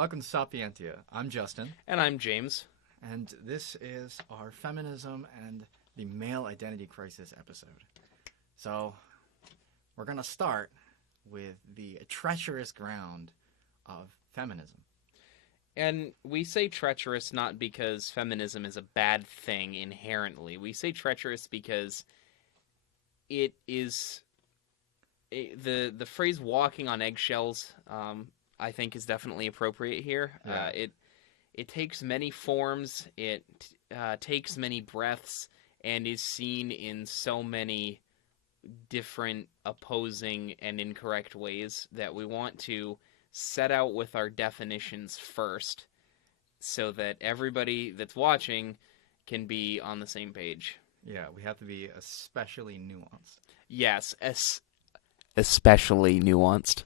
Welcome to Sapientia. I'm Justin, And I'm James. and this is our Feminism and the Male Identity Crisis episode. So, we're going to start with the treacherous ground of feminism. And we say treacherous not because feminism is a bad thing inherently. We say treacherous because it is... The phrase walking on eggshells, I think, is definitely appropriate here. Yeah. It takes many forms, it takes many breaths, and is seen in so many different opposing and incorrect ways that we want to set out with our definitions first so that everybody that's watching can be on the same page. Yeah, we have to be especially nuanced. Yes, especially nuanced.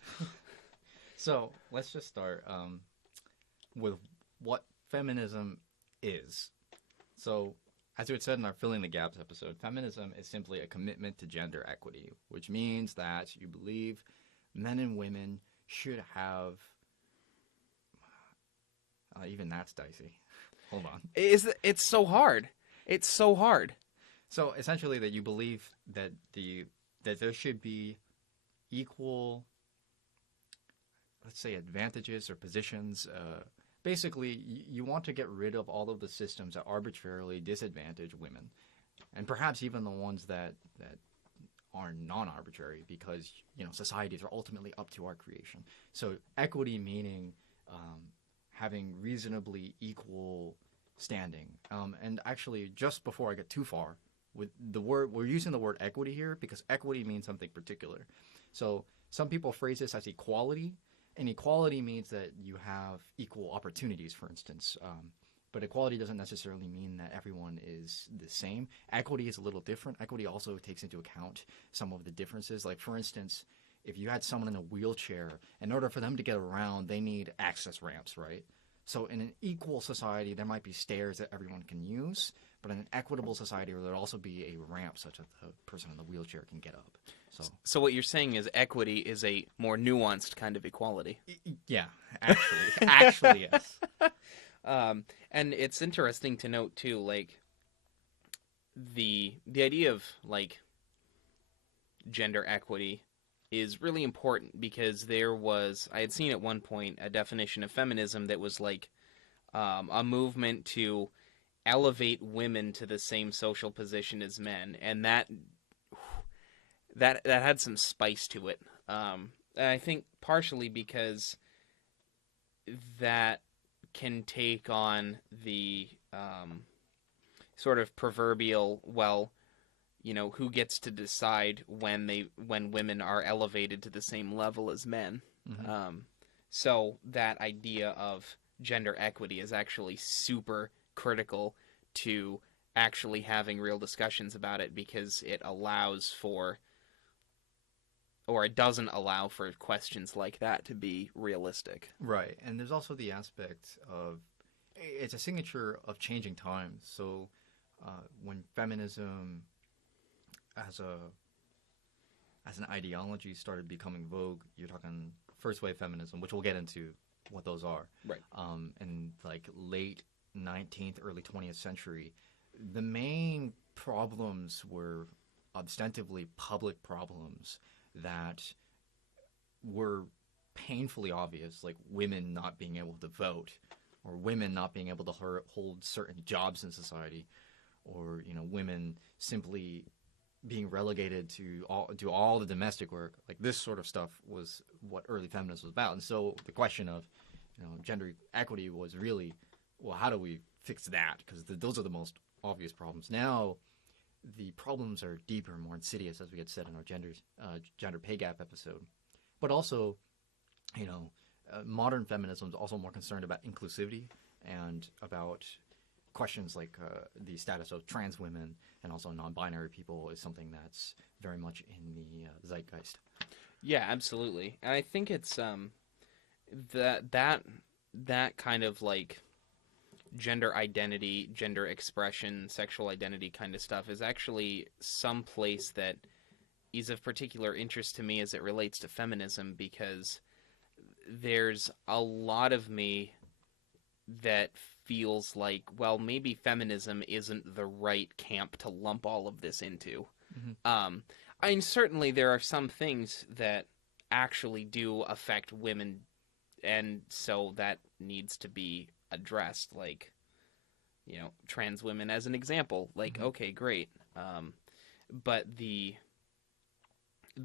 So, let's just start with what feminism is. So, as we had said in our Filling the Gaps episode, feminism is simply a commitment to gender equity, which means that you believe men and women should have... even that's dicey. Hold on. It's so hard. It's so hard. So, essentially that you believe that that there should be equal, let's say, advantages or positions. Basically, you want to get rid of all of the systems that arbitrarily disadvantage women, and perhaps even the ones that are non-arbitrary, because societies are ultimately up to our creation. So equity meaning having reasonably equal standing. And actually, just before I get too far, with the word, we're using the word equity here because equity means something particular. So some people phrase this as equality. And equality means that you have equal opportunities, for instance. But equality doesn't necessarily mean that everyone is the same. Equity is a little different. Equity also takes into account some of the differences. Like, for instance, if you had someone in a wheelchair, in order for them to get around, they need access ramps, right? So in an equal society, there might be stairs that everyone can use. But in an equitable society, there would also be a ramp such that the person in the wheelchair can get up. So what you're saying is equity is a more nuanced kind of equality. Yeah, actually, yes. And it's interesting to note too, like the idea of like gender equity is really important because I had seen at one point a definition of feminism that was like a movement to elevate women to the same social position as men, and that had some spice to it. And I think partially because that can take on the sort of proverbial, well, who gets to decide when women are elevated to the same level as men. Mm-hmm. So that idea of gender equity is actually super critical to actually having real discussions about it because it allows for, or it doesn't allow for questions like that to be realistic. Right. And there's also the aspect of it's a signature of changing times. So when feminism as an ideology started becoming vogue, you're talking first wave feminism, which we'll get into what those are. Right. In like late 19th, early 20th century, the main problems were ostensibly public problems that were painfully obvious, like women not being able to vote, or women not being able to hold certain jobs in society, or women simply being relegated to all the domestic work. Like this sort of stuff was what early feminism was about. And so the question of gender equity was really, well, how do we fix that? Because those are the most obvious problems. Now the problems are deeper and more insidious, as we had said in our gender pay gap episode. But also, modern feminism is also more concerned about inclusivity and about questions like the status of trans women and also non-binary people is something that's very much in the zeitgeist. Yeah, absolutely. And I think it's that kind of like gender identity, gender expression, sexual identity kind of stuff is actually some place that is of particular interest to me as it relates to feminism, because there's a lot of me that feels like, well, maybe feminism isn't the right camp to lump all of this into. Hmm. Um, I mean, certainly there are some things that actually do affect women, and so that needs to be addressed, like, trans women as an example. Like, Hmm. okay, great. But the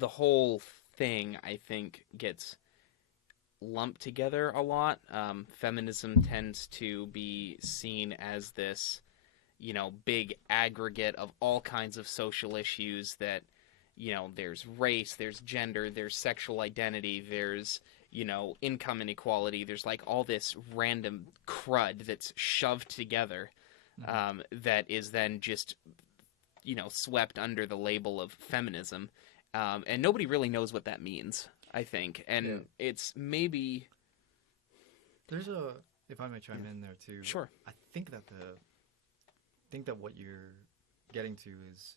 whole thing, I think, gets lumped together a lot. Feminism tends to be seen as this, big aggregate of all kinds of social issues that, there's race, there's gender, there's sexual identity, there's, income inequality. There's like all this random crud that's shoved together, Hmm. that is then just, swept under the label of feminism. And nobody really knows what that means, I think. Yeah. And it's maybe. There's a, if I may Yeah, chime in there too, sure. I think that what you're getting to is,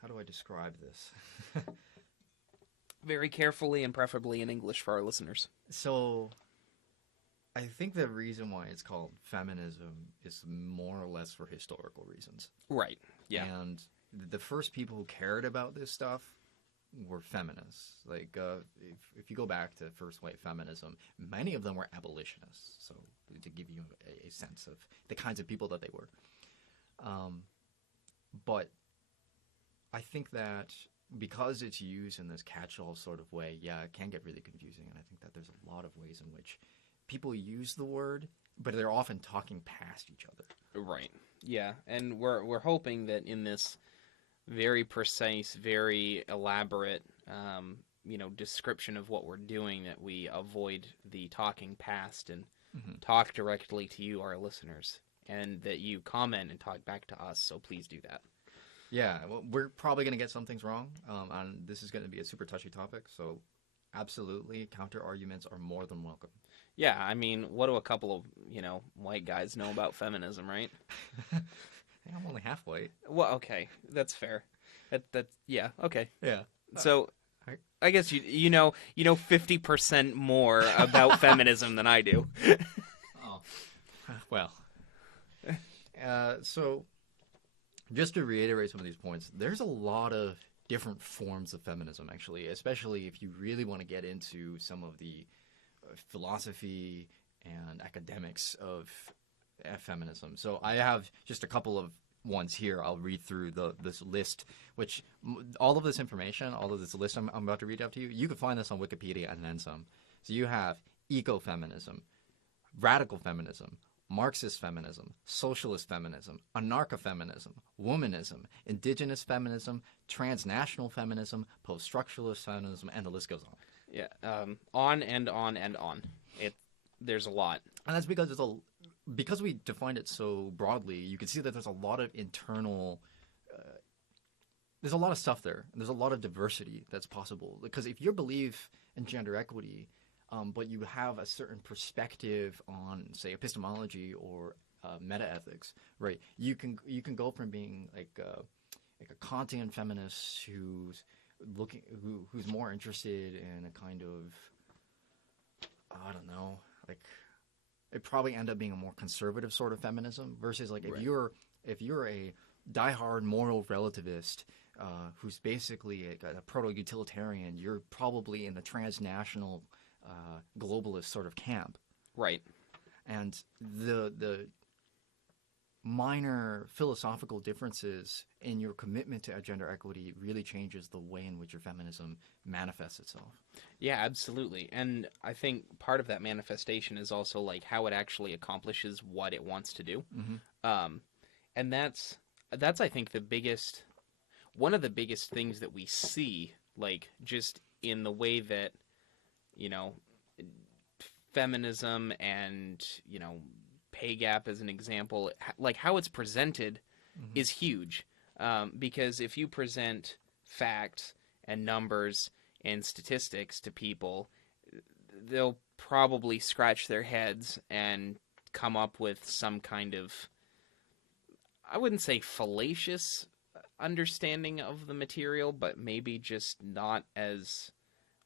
how do I describe this? Very carefully and preferably in English for our listeners. So I think the reason why it's called feminism is more or less for historical reasons. Right. Yeah. And the first people who cared about this stuff were feminists. Like, if you go back to first wave feminism, many of them were abolitionists. So, to give you a sense of the kinds of people that they were. Um, but I think that because it's used in this catch-all sort of way, yeah, it can get really confusing. And I think that there's a lot of ways in which people use the word, but they're often talking past each other. Right. Yeah. And we're hoping that in this very precise, very elaborate, description of what we're doing, that we avoid the talking past and Hmm. talk directly to you, our listeners, and that you comment and talk back to us. So please do that. Yeah, well, we're probably going to get some things wrong, and this is going to be a super touchy topic. So, absolutely, counter arguments are more than welcome. Yeah, I mean, what do a couple of, white guys know about feminism, right? I'm only half white. Well, okay, that's fair. Yeah, okay. Yeah. So I- I guess you know 50% more about feminism than I do. Oh, well. So, just to reiterate some of these points, there's a lot of different forms of feminism, actually, especially if you really want to get into some of the philosophy and academics of feminism. So I have just a couple of ones here. I'll read through this list, which all of this information, all of this list I'm about to read out to you, you can find this on Wikipedia and then some. So you have ecofeminism, radical feminism, Marxist feminism, socialist feminism, anarcho-feminism, womanism, indigenous feminism, transnational feminism, post-structuralist feminism, and the list goes on. Yeah, on and on and on. There's a lot. And that's because we defined it so broadly. You can see that there's a lot of internal, there's a lot of stuff there. There's a lot of diversity that's possible. Because if you believe in gender equity, but you have a certain perspective on, say, epistemology or meta-ethics, right? You can go from being like a Kantian feminist who's more interested in a kind of, I don't know, like, it probably end up being a more conservative sort of feminism versus like Right. if you're a diehard moral relativist who's basically a proto-utilitarian, you're probably in the transnational globalist sort of camp. Right. And the minor philosophical differences in your commitment to gender equity really changes the way in which your feminism manifests itself. Yeah, absolutely. And I think part of that manifestation is also like how it actually accomplishes what it wants to do. Mm-hmm. And that's I think one of the biggest things that we see, like just in the way that, you know, feminism and, pay gap as an example, like how it's presented Mm-hmm. is huge. Because if you present facts and numbers and statistics to people, they'll probably scratch their heads and come up with some kind of, I wouldn't say fallacious understanding of the material, but maybe just not as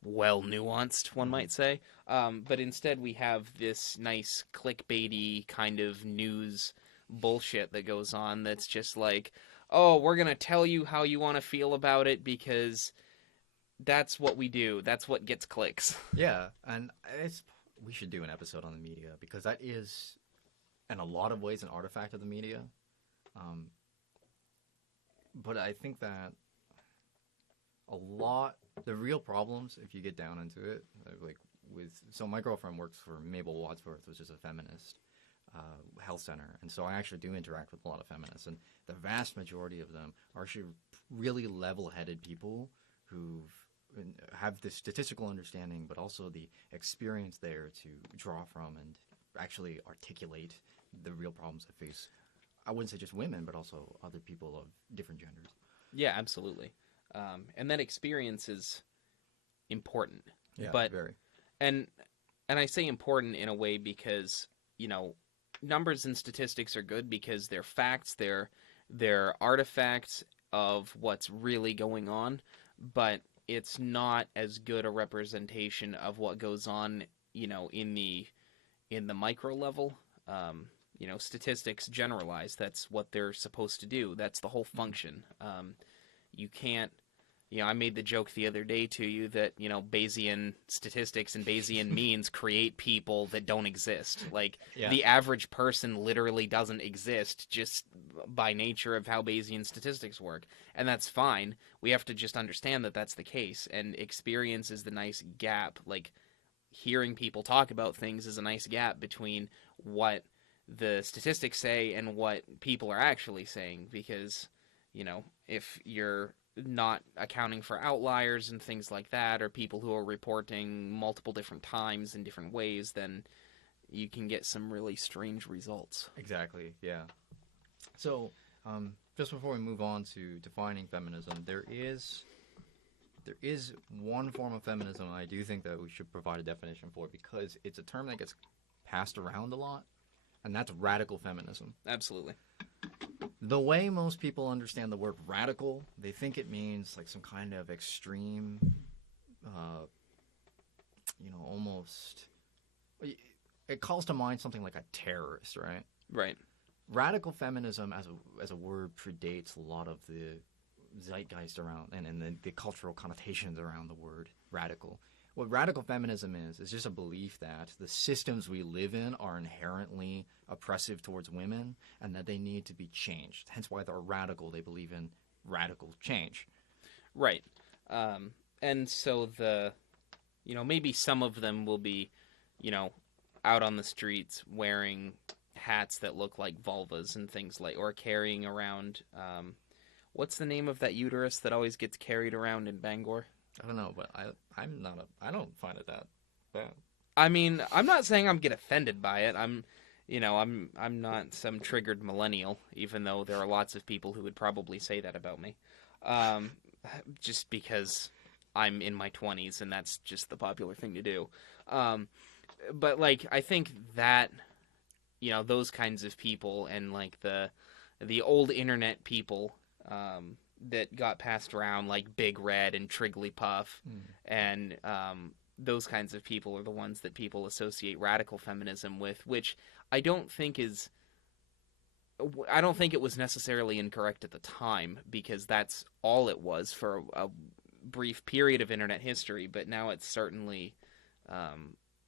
well nuanced, one might say. But instead, we have this nice clickbaity kind of news bullshit that goes on that's just like, oh, we're going to tell you how you want to feel about it because that's what we do. That's what gets clicks. Yeah, and we should do an episode on the media because that is, in a lot of ways, an artifact of the media. Um, but I think that the real problems, if you get down into it, so my girlfriend works for Mabel Wadsworth, which is a feminist health center, and so I actually do interact with a lot of feminists, and the vast majority of them are actually really level-headed people who have the statistical understanding, but also the experience there to draw from and actually articulate the real problems that face. I wouldn't say just women, but also other people of different genders. Yeah, absolutely. And that experience is important. Yeah, but very. and and I say important in a way because, numbers and statistics are good because they're facts, they're artifacts of what's really going on, but it's not as good a representation of what goes on, in the micro level. Statistics generalize. That's what they're supposed to do. That's the whole function. You can't. I made the joke the other day to you that, Bayesian statistics and Bayesian means create people that don't exist. Like, Yeah. the average person literally doesn't exist just by nature of how Bayesian statistics work. And that's fine. We have to just understand that that's the case. And experience is the nice gap. Like, hearing people talk about things is a nice gap between what the statistics say and what people are actually saying. Because, if you're not accounting for outliers and things like that, or people who are reporting multiple different times in different ways, then you can get some really strange results. Exactly, yeah. So, just before we move on to defining feminism, there is one form of feminism I do think that we should provide a definition for because it's a term that gets passed around a lot, and that's radical feminism. Absolutely. The way most people understand the word radical, they think it means like some kind of extreme, almost. It calls to mind something like a terrorist, right? Right. Radical feminism as a word predates a lot of the zeitgeist around and the cultural connotations around the word radical. What radical feminism is just a belief that the systems we live in are inherently oppressive towards women and that they need to be changed. Hence why they're radical. They believe in radical change. Right. And so maybe some of them will be, out on the streets wearing hats that look like vulvas and things like, or carrying around, what's the name of that uterus that always gets carried around in Bangor? I don't know, but I don't find it that bad. I mean, I'm not saying I'm get offended by it. I'm not some triggered millennial, even though there are lots of people who would probably say that about me. Just because I'm in my 20s and that's just the popular thing to do. But like, I think that, those kinds of people and like the old internet people, that got passed around like Big Red and Trigglypuff and those kinds of people are the ones that people associate radical feminism with, which I don't think it was necessarily incorrect at the time because that's all it was for a brief period of internet history, but now it's certainly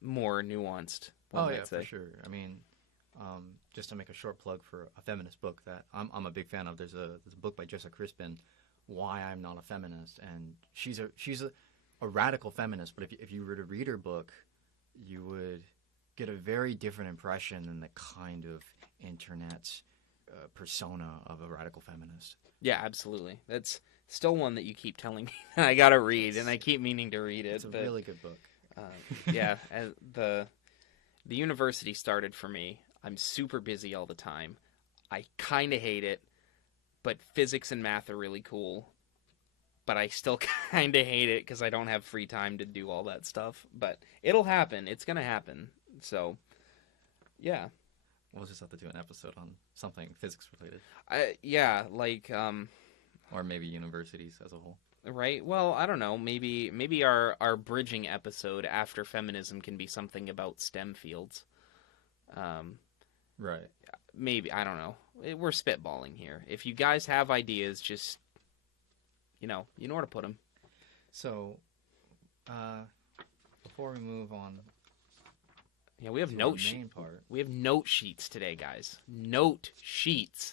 more nuanced. Oh yeah, for sure. I mean, just to make a short plug for a feminist book that I'm a big fan of. There's a book by Jessica Crispin, Why I'm Not a Feminist, and she's a radical feminist. But if you were to read her book, you would get a very different impression than the kind of internet persona of a radical feminist. Yeah, absolutely. That's still one that you keep telling me I gotta read, and I keep meaning to read it. It's a really good book. Yeah, the university started for me. I'm super busy all the time. I kind of hate it, but physics and math are really cool. But I still kind of hate it because I don't have free time to do all that stuff. But it'll happen. It's going to happen. So, yeah. We'll just have to do an episode on something physics related. Yeah, like... or maybe universities as a whole. Right? Well, I don't know. Maybe our bridging episode after feminism can be something about STEM fields. Um, Right. maybe I don't know. We're spitballing here. If you guys have ideas, just you know where to put them. So, uh, before we move on Yeah, we have to our main part, we have note sheets today, guys. Note sheets.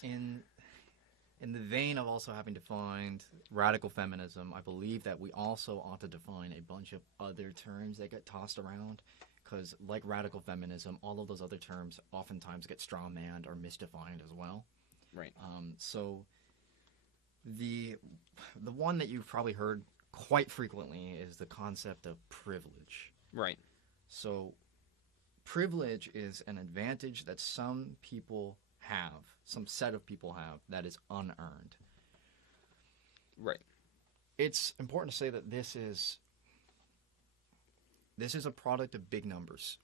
in the vein of also having defined radical feminism, I believe that we also ought to define a bunch of other terms that get tossed around. Because, like radical feminism, all of those other terms oftentimes get strawmanned or misdefined as well. Right. So, the one that you've probably heard quite frequently is the concept of privilege. Right. So, privilege is an advantage that some people have, some set of people have, that is unearned. Right. It's important to say that this is a product of big numbers.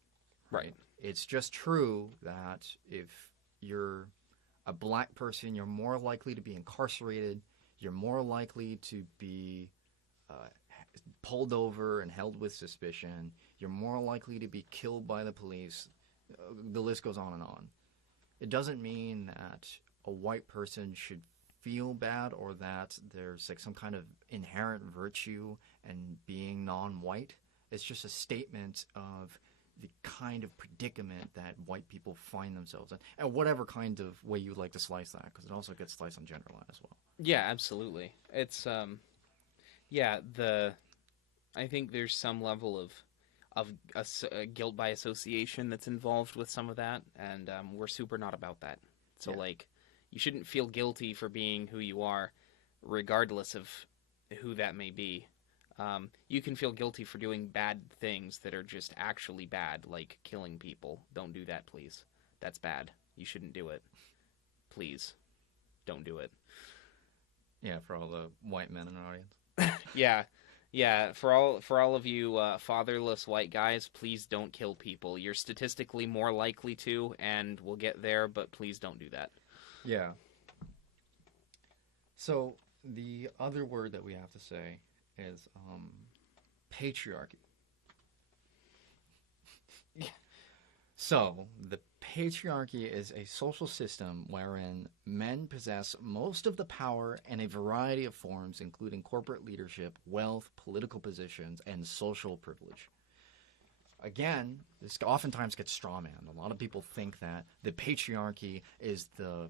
Right. It's just true that if you're a black person, you're more likely to be incarcerated, you're more likely to be pulled over and held with suspicion, you're more likely to be killed by the police. The list goes on and on. It doesn't mean that a white person should feel bad or that there's like some kind of inherent virtue in being non-white. It's just a statement of the kind of predicament that white people find themselves in, and whatever kind of way you like to slice that, because it also gets sliced on gender line as well. Yeah, absolutely. It's yeah, I think there's some level of guilt by association that's involved with some of that, and we're super not about that. So Yeah. like, you shouldn't feel guilty for being who you are, regardless of who that may be. You can feel guilty for doing bad things that are just actually bad, like killing people. Don't do that, please. That's bad. You shouldn't do it. Please, don't do it. Yeah, for all the white men in our audience. Yeah, yeah. For all of you fatherless white guys, please don't kill people. You're statistically more likely to, and we'll get there. But please don't do that. Yeah. So the other word that we have to say is patriarchy. So, the patriarchy is a social system wherein men possess most of the power in a variety of forms, including corporate leadership, wealth, political positions, and social privilege. Again, this oftentimes gets strawmanned. A lot of people think that the patriarchy is the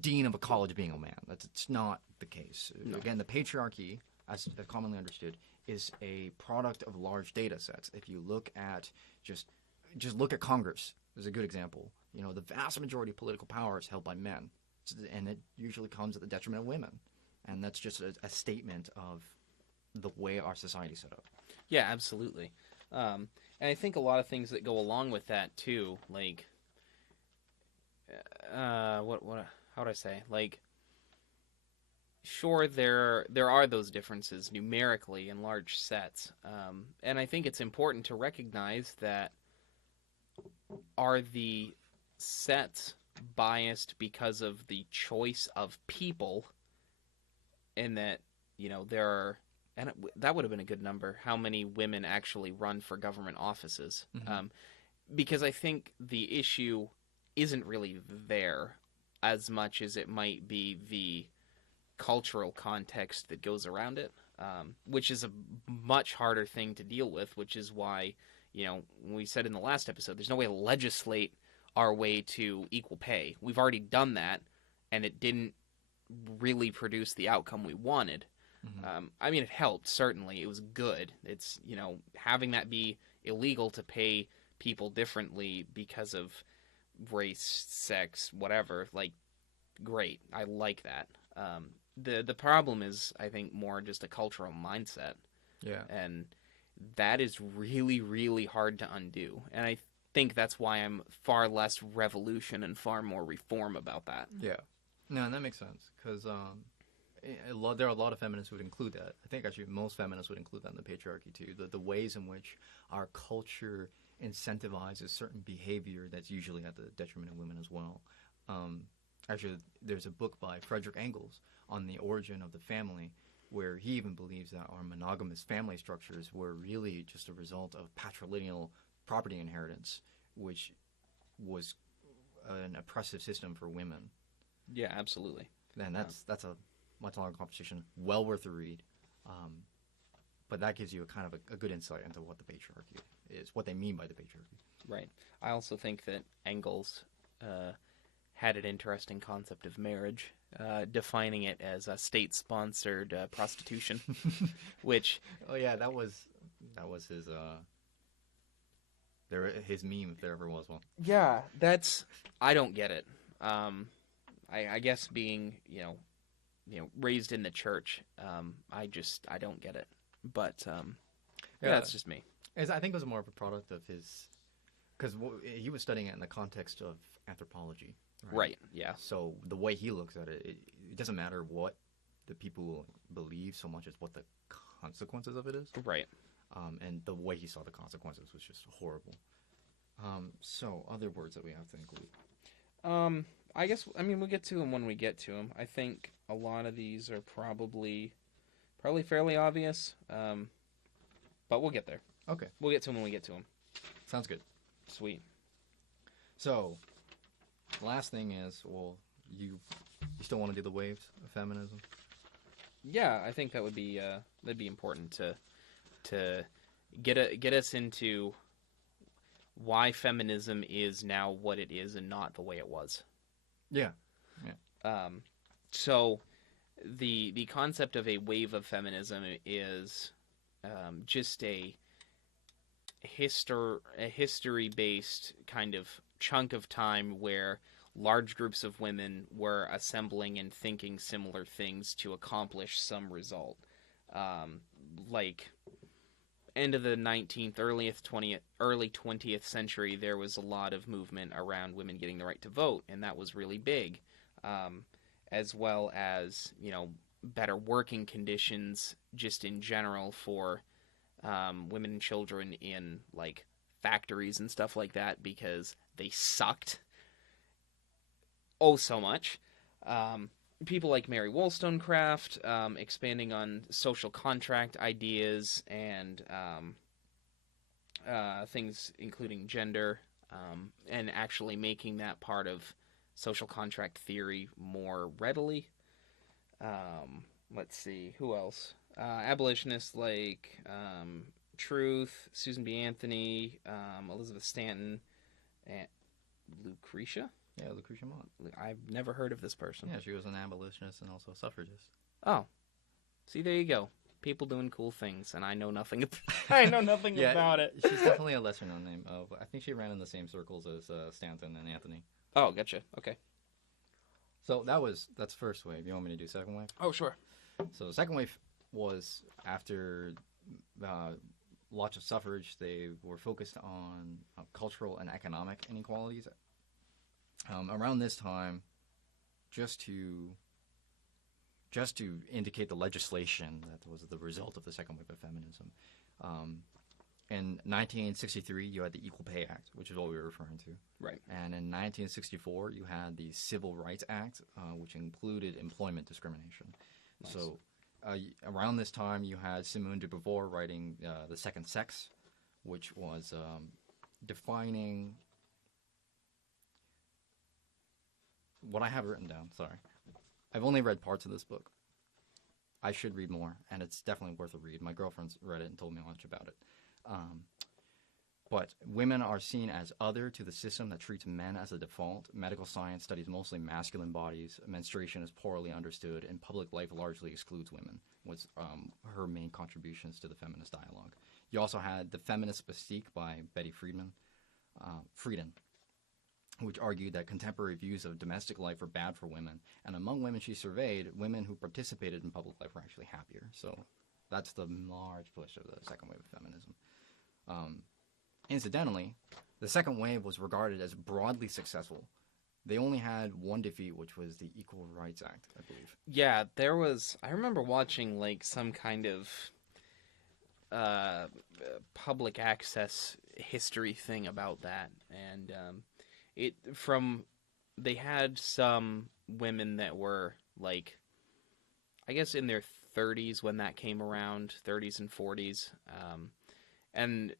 dean of a college being a man. It's not the case. No. Again, the patriarchy, as commonly understood, is a product of large data sets. If you look at just look at Congress as a good example. The vast majority of political power is held by men, and it usually comes at the detriment of women. And that's just a statement of the way our society is set up. Yeah, absolutely. And I think a lot of things that go along with that too, like, what, how would I say? Like, sure, there are those differences numerically in large sets, and I think it's important to recognize that are the sets biased because of the choice of people, and that there are. And that would have been a good number. How many women actually run for government offices? Mm-hmm. Because I think the issue isn't really there as much as it might be the cultural context that goes around it, which is a much harder thing to deal with, which is why, we said in the last episode, there's no way to legislate our way to equal pay. We've already done that, and it didn't really produce the outcome we wanted. Mm-hmm. I mean, it helped, certainly. It was good. It's, having that be illegal to pay people differently because of race, sex, whatever, like, great. I like that. The problem is, I think, more just a cultural mindset. Yeah. And that is really, really hard to undo. And I think that's why I'm far less revolution and far more reform about that. Yeah. No, and that makes sense, because there are a lot of feminists who would include that. I think actually most feminists would include that in the patriarchy too. The ways in which our culture incentivizes certain behavior that's usually at the detriment of women as well. Actually, there's a book by Frederick Engels on the origin of the family, where he even believes that our monogamous family structures were really just a result of patrilineal property inheritance, which was an oppressive system for women. Yeah, absolutely. And that's a much longer conversation, well worth a read. But that gives you a kind of a good insight into what the patriarchy is, what they mean by the patriarchy. Right. I also think that Engels had an interesting concept of marriage, defining it as a state-sponsored prostitution, which Oh yeah, that was his meme, if there ever was one. yeah, that's I don't get it. I guess being raised in the church, I don't get it. But yeah, that's just me. I think it was more of a product of his, because he was studying it in the context of anthropology. Right. Yeah. So the way he looks at it, it doesn't matter what the people believe so much as what the consequences of it is. Right. And the way he saw the consequences was just horrible. So other words that we have to include. I guess we'll get to them when we get to them. I think a lot of these are probably fairly obvious, but we'll get there. Okay. We'll get to them when we get to them. Sounds good. Sweet. So, the last thing is, well, you still want to do the waves of feminism? Yeah, I think that'd be important to get us into why feminism is now what it is and not the way it was. Yeah. So the concept of a wave of feminism is just a history-based kind of chunk of time where large groups of women were assembling and thinking similar things to accomplish some result. Like end of the 19th, early 20th century, there was a lot of movement around women getting the right to vote, and that was really big, as well as better working conditions just in general for women and children in like factories and stuff like that, because they sucked so much. People like Mary Wollstonecraft expanding on social contract ideas and things including gender, and actually making that part of social contract theory more readily. Let's see, who else? Abolitionists like Truth, Susan B. Anthony, Elizabeth Stanton, and Lucretia? Yeah, Lucretia Mott. I've never heard of this person. Yeah, she was an abolitionist and also a suffragist. Oh, see, there you go. People doing cool things, and I know nothing. About it. She's definitely a lesser known name. I think she ran in the same circles as Stanton and Anthony. Oh, gotcha. Okay. So that's first wave. You want me to do second wave? Oh, sure. So the second wave was after lots of suffrage. They were focused on cultural and economic inequalities. Around this time, just to indicate the legislation that was the result of the second wave of feminism. In 1963, you had the Equal Pay Act, which is what we were referring to. Right. And in 1964, you had the Civil Rights Act, which included employment discrimination. Nice. So around this time, you had Simone de Beauvoir writing The Second Sex, which was defining what I have written down. Sorry. I've only read parts of this book. I should read more, and it's definitely worth a read. My girlfriend's read it and told me much about it. But women are seen as other to the system that treats men as a default. Medical science studies mostly masculine bodies. Menstruation is poorly understood, and public life largely excludes women, was her main contributions to the feminist dialogue. You also had The Feminist Mystique by Betty Friedan, which argued that contemporary views of domestic life were bad for women. And among women she surveyed, women who participated in public life were actually happier. So that's the large push of the second wave of feminism. Incidentally, the second wave was regarded as broadly successful. They only had one defeat, which was the Equal Rights Act, I believe. Yeah, there was... I remember watching, like, some kind of public access history thing about that. And they had some women that were, like, I guess in their 30s when that came around, 30s and 40s. And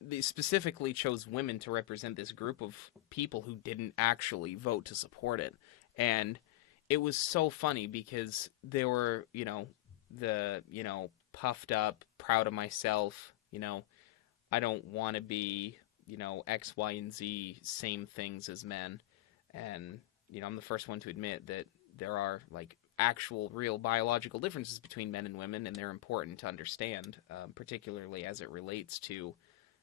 they specifically chose women to represent this group of people who didn't actually vote to support it. And it was so funny because they were, puffed up, proud of myself, I don't want to be, X, Y, and Z, same things as men. And, I'm the first one to admit that there are, like, actual, real biological differences between men and women, and they're important to understand, particularly as it relates to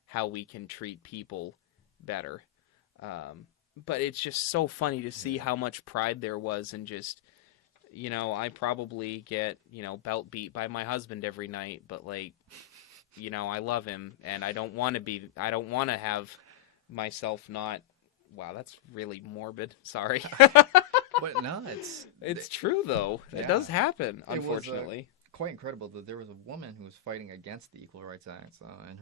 how we can treat people better. But it's just so funny to see how much pride there was in just, I probably get, belt beat by my husband every night, but, like, I love him, and I don't want to have myself not. Wow, that's really morbid. Sorry. But no, It's true, though. It does happen, unfortunately. It was quite incredible that there was a woman who was fighting against the Equal Rights Act, and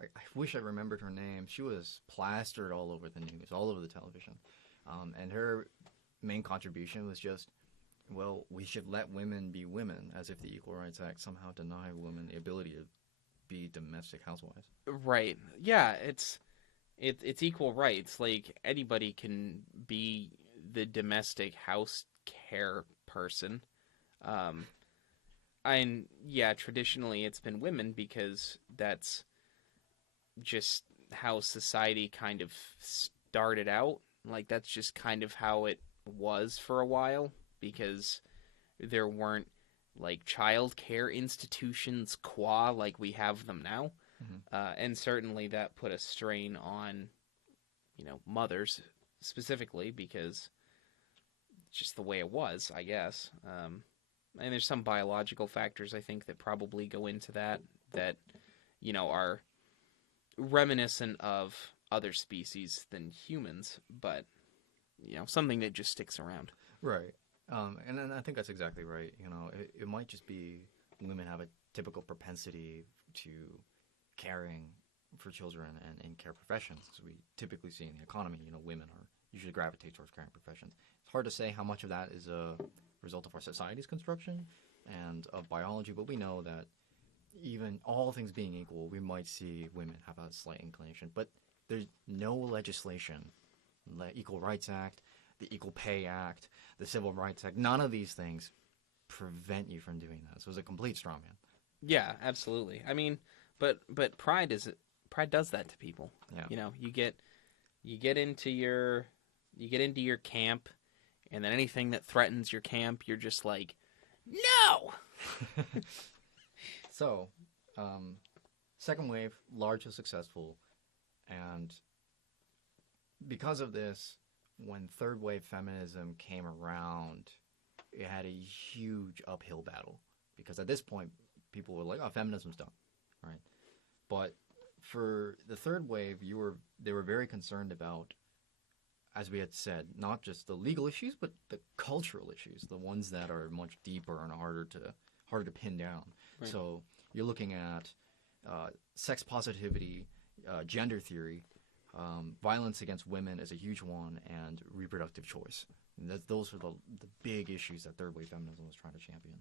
I wish I remembered her name. She was plastered all over the news, all over the television, and her main contribution was just, well, we should let women be women, as if the Equal Rights Act somehow denied women the ability to be domestic housewives. Right. Yeah, it's equal rights. Like, anybody can be the domestic house care person. And yeah, traditionally it's been women because that's just how society kind of started out. Like, that's just kind of how it was for a while, because there weren't, like, child care institutions like we have them now. And certainly that put a strain on, mothers specifically, because it's just the way it was, I guess. And there's some biological factors, I think, that probably go into that, are reminiscent of other species than humans, but, something that just sticks around. Right. And I think that's exactly right. It might just be women have a typical propensity to caring for children and in care professions. As we typically see in the economy, women are usually gravitate towards caring professions. It's hard to say how much of that is a result of our society's construction and of biology, but we know that even all things being equal, we might see women have a slight inclination. But there's no legislation, the Equal Rights Act, the Equal Pay Act, the Civil Rights Act, none of these things prevent you from doing that. So it's a complete straw man. Yeah, absolutely. I mean, but pride does that to people. Yeah. You get into your camp, and then anything that threatens your camp, you're just like, no. So, second wave, largely successful, and because of this, when third wave feminism came around, it had a huge uphill battle, because at this point, people were like, "Oh, feminism's done," right? But for the third wave, they were very concerned about, as we had said, not just the legal issues, but the cultural issues, the ones that are much deeper and harder to pin down. Right. So you're looking at sex positivity, gender theory, violence against women is a huge one, and reproductive choice. And those are the big issues that third wave feminism was trying to champion.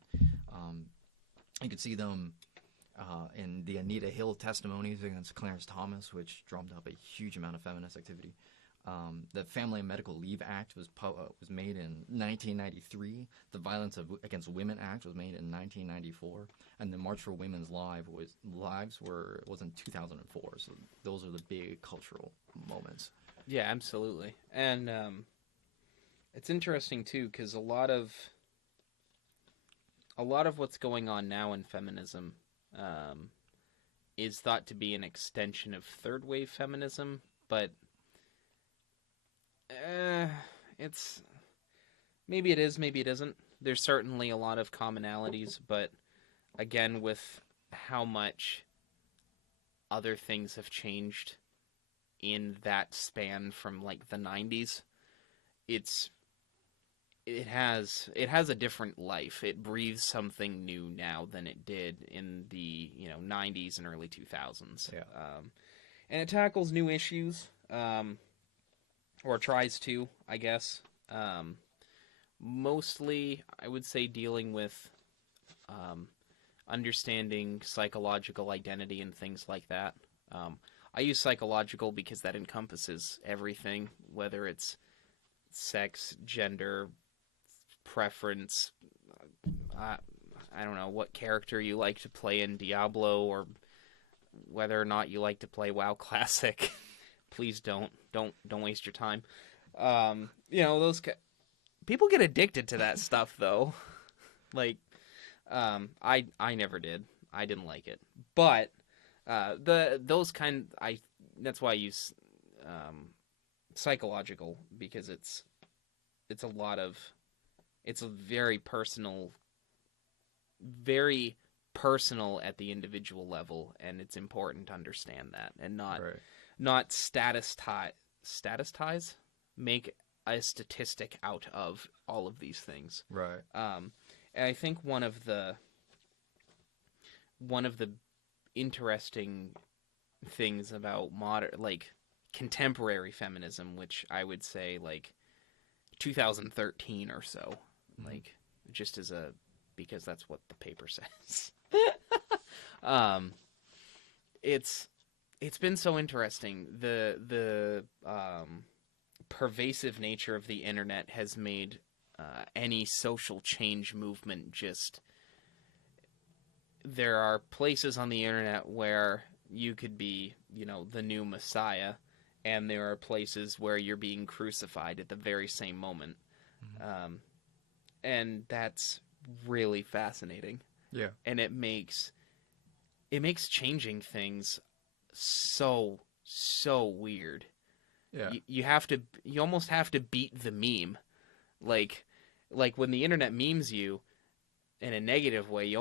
You could see them in the Anita Hill testimonies against Clarence Thomas, which drummed up a huge amount of feminist activity. The Family and Medical Leave Act was made in 1993. The Violence Against Women Act was made in 1994, and the March for Women's Lives was in 2004. So those are the big cultural moments. Yeah, absolutely. And it's interesting too, because a lot of what's going on now in feminism is thought to be an extension of third wave feminism, but it's maybe it is, maybe it isn't. There's certainly a lot of commonalities, but again, with how much other things have changed in that span from, like, the 90s, it has a different life. It breathes something new now than it did in the 90s and early 2000s. Yeah. And it tackles new issues. Or tries to, I guess. Mostly, I would say, dealing with understanding psychological identity and things like that. I use psychological because that encompasses everything, whether it's sex, gender, preference. I, I don't know what character you like to play in Diablo, or whether or not you like to play WoW Classic. Please don't waste your time. Those people get addicted to that stuff though. Like, I never did. I didn't like it, but that's why I use psychological, because it's a lot of it's a very personal at the individual level, and it's important to understand that and not statist make a statistic out of all of these things. Right. And I think one of the interesting things about contemporary feminism, which I would say 2013 or so, Mm-hmm. just because that's what the paper says. um, it's been so interesting. The pervasive nature of the internet has made any social change movement just. There are places on the internet where you could be, the new Messiah, and there are places where you're being crucified at the very same moment. Mm-hmm. And that's really fascinating. Yeah. And it makes changing things so weird. Yeah. You almost have to beat the meme. Like when the internet memes you in a negative way, you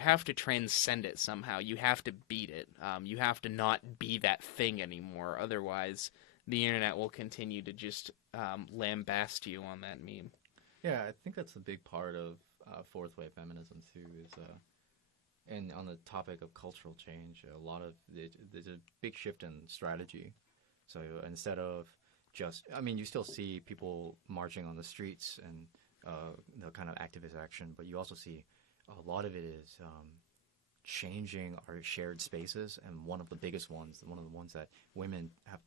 have to transcend it somehow. You have to beat it. You have to not be that thing anymore. Otherwise, the internet will continue to just lambast you on that meme. Yeah, I think that's a big part of fourth wave feminism too. And on the topic of cultural change, there's a big shift in strategy. So instead of you still see people marching on the streets and the kind of activist action, but you also see a lot of it is changing our shared spaces. And one of the biggest ones, one of the ones that women have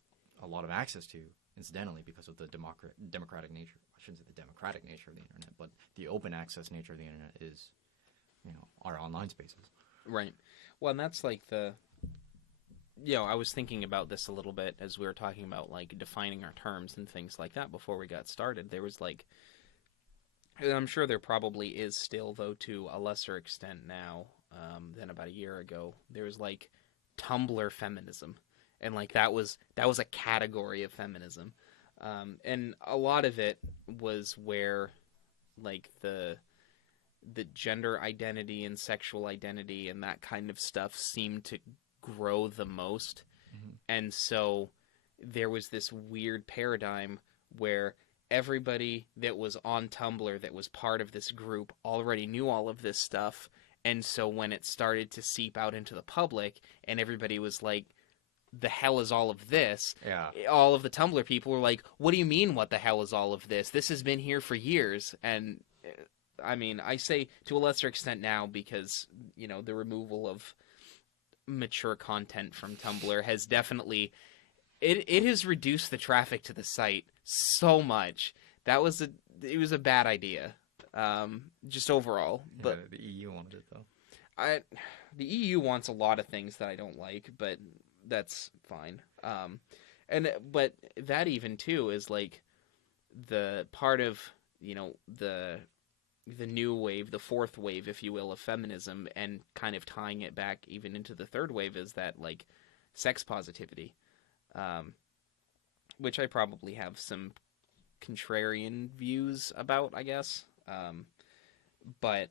a lot of access to, incidentally, because of the democratic nature. I shouldn't say the democratic nature of the internet, but the open access nature of the internet is, our online spaces. Right. Well, and that's I was thinking about this a little bit as we were talking about defining our terms and things like that before we got started. There was and I'm sure there probably is still, though, to a lesser extent now than about a year ago. There was Tumblr feminism, and that was a category of feminism, and a lot of it was where the gender identity and sexual identity and that kind of stuff seemed to grow the most. Mm-hmm. And so there was this weird paradigm where everybody that was on Tumblr that was part of this group already knew all of this stuff. And so when it started to seep out into the public and everybody was like, the hell is all of this? Yeah. All of the Tumblr people were like, what do you mean, what the hell is all of this? This has been here for years. And I say to a lesser extent now because, the removal of mature content from Tumblr has definitely it has reduced the traffic to the site so much. It was a bad idea, just overall. But yeah, the EU wanted it though. The EU wants a lot of things that I don't like, but that's fine. But that even too is the part of the new wave, the fourth wave, if you will, of feminism, and kind of tying it back even into the third wave is that sex positivity, which I probably have some contrarian views about, I guess. But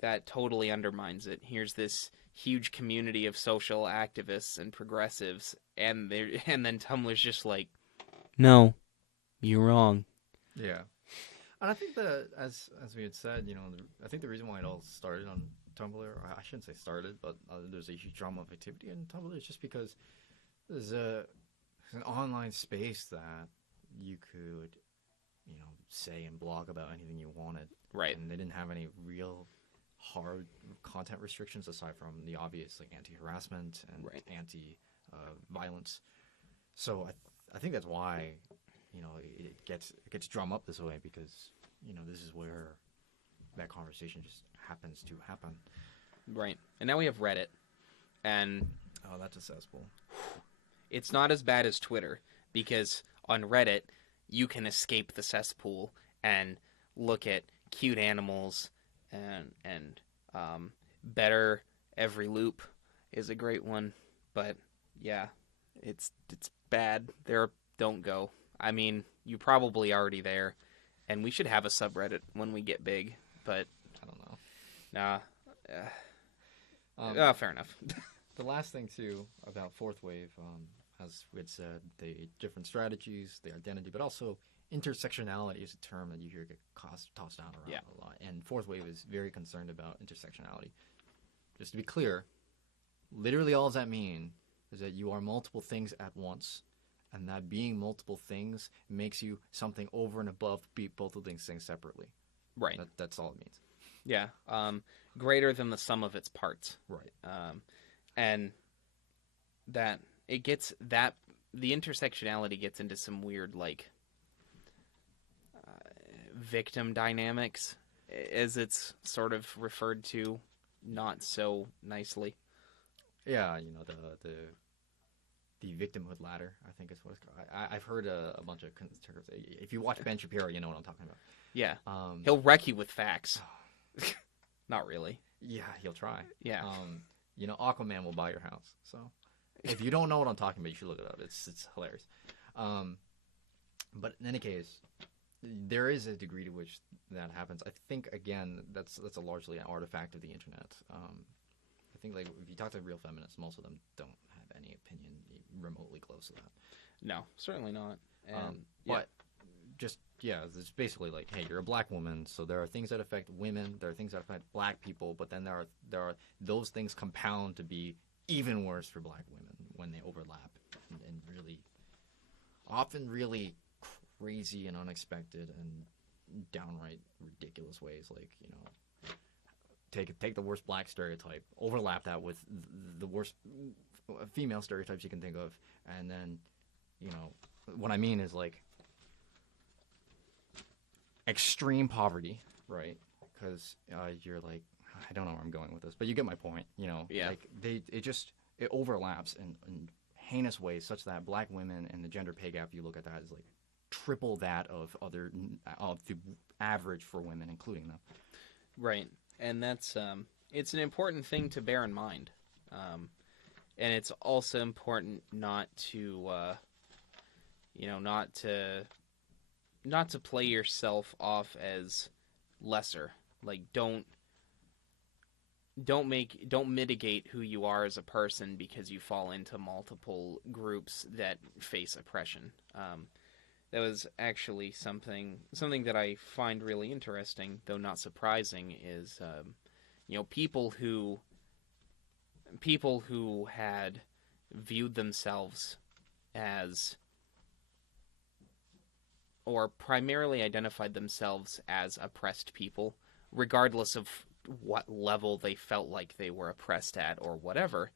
that totally undermines it. Here's this huge community of social activists and progressives, and then Tumblr's just no, you're wrong. Yeah. And I think that, as we had said, I think the reason why it all started on Tumblr, or I shouldn't say started, but there's a huge drama of activity in Tumblr, is just because there's an online space that you could say and blog about anything you wanted. Right. And they didn't have any real hard content restrictions aside from the obvious, like anti-harassment and Right. anti-violence. So I think that's why, it gets drummed up this way, because, this is where that conversation just happens to happen. Right. And now we have Reddit. And Oh, that's a cesspool. it's not as bad as Twitter, because on Reddit, you can escape the cesspool and look at cute animals and better every loop is a great one. But yeah, it's bad. Don't go. I mean, you're probably already there, and we should have a subreddit when we get big. But I don't know. Nah. Fair enough. The last thing too about fourth wave, as we had said, the different strategies, the identity, but also intersectionality is a term that you hear get tossed out around a lot. And fourth wave is very concerned about intersectionality. Just to be clear, literally all that mean is that you are multiple things at once, and that being multiple things makes you something over and above both of these things separately. Right. That's all it means. Yeah. Greater than the sum of its parts. Right. And that it gets that the intersectionality gets into some weird victim dynamics, as it's sort of referred to, not so nicely. Yeah, the victimhood ladder, I think is what it's called. I've heard a bunch of terms. If you watch Ben Shapiro, you know what I'm talking about. Yeah. He'll wreck you with facts. Not really. Yeah, he'll try. Yeah. Aquaman will buy your house. So if you don't know what I'm talking about, you should look it up. It's hilarious. But in any case, there is a degree to which that happens. I think, again, that's a largely an artifact of the internet. I think, if you talk to real feminists, most of them don't have any opinion remotely close to that. No, certainly not. And but it's basically like, hey, you're a black woman, so there are things that affect women, there are things that affect black people, but then there are those things compound to be even worse for black women when they overlap in really, often really crazy and unexpected and downright ridiculous ways. Like, take the worst black stereotype, overlap that with the worst female stereotypes you can think of, and then, what I mean is like extreme poverty, right? Because you're like, I don't know where I'm going with this, but you get my point. Yeah. Like it overlaps in heinous ways, such that black women and the gender pay gap, you look at that, is like triple that of the average for women, including them. Right, and that's it's an important thing to bear in mind, and it's also important not to not to play yourself off as lesser. Like, don't mitigate who you are as a person because you fall into multiple groups that face oppression. That was actually something that I find really interesting, though not surprising, is people who had viewed themselves as, or primarily identified themselves as, oppressed people, regardless of what level they felt like they were oppressed at or whatever,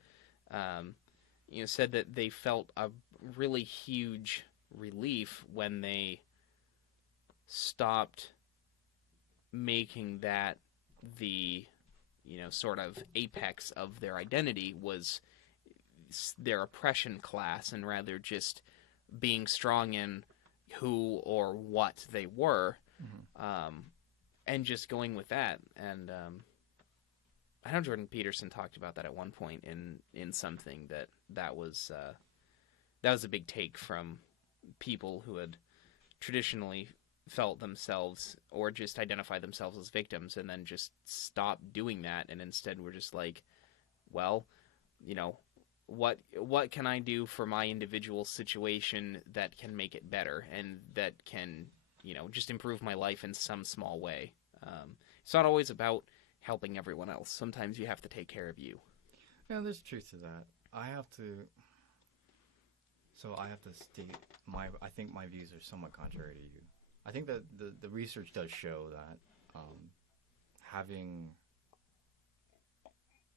said that they felt a really huge relief when they stopped making that the sort of apex of their identity was their oppression class, and rather just being strong in who or what they were, and just going with that. And I know Jordan Peterson talked about that at one point in something that was a big take from people who had traditionally felt themselves or just identified themselves as victims, and then just stopped doing that, and instead were just like, well, what can I do for my individual situation that can make it better and that can just improve my life in some small way. It's not always about helping everyone else. Sometimes you have to take care of you. Yeah, there's truth to that. I have to state I think my views are somewhat contrary to you. I think that the research does show that having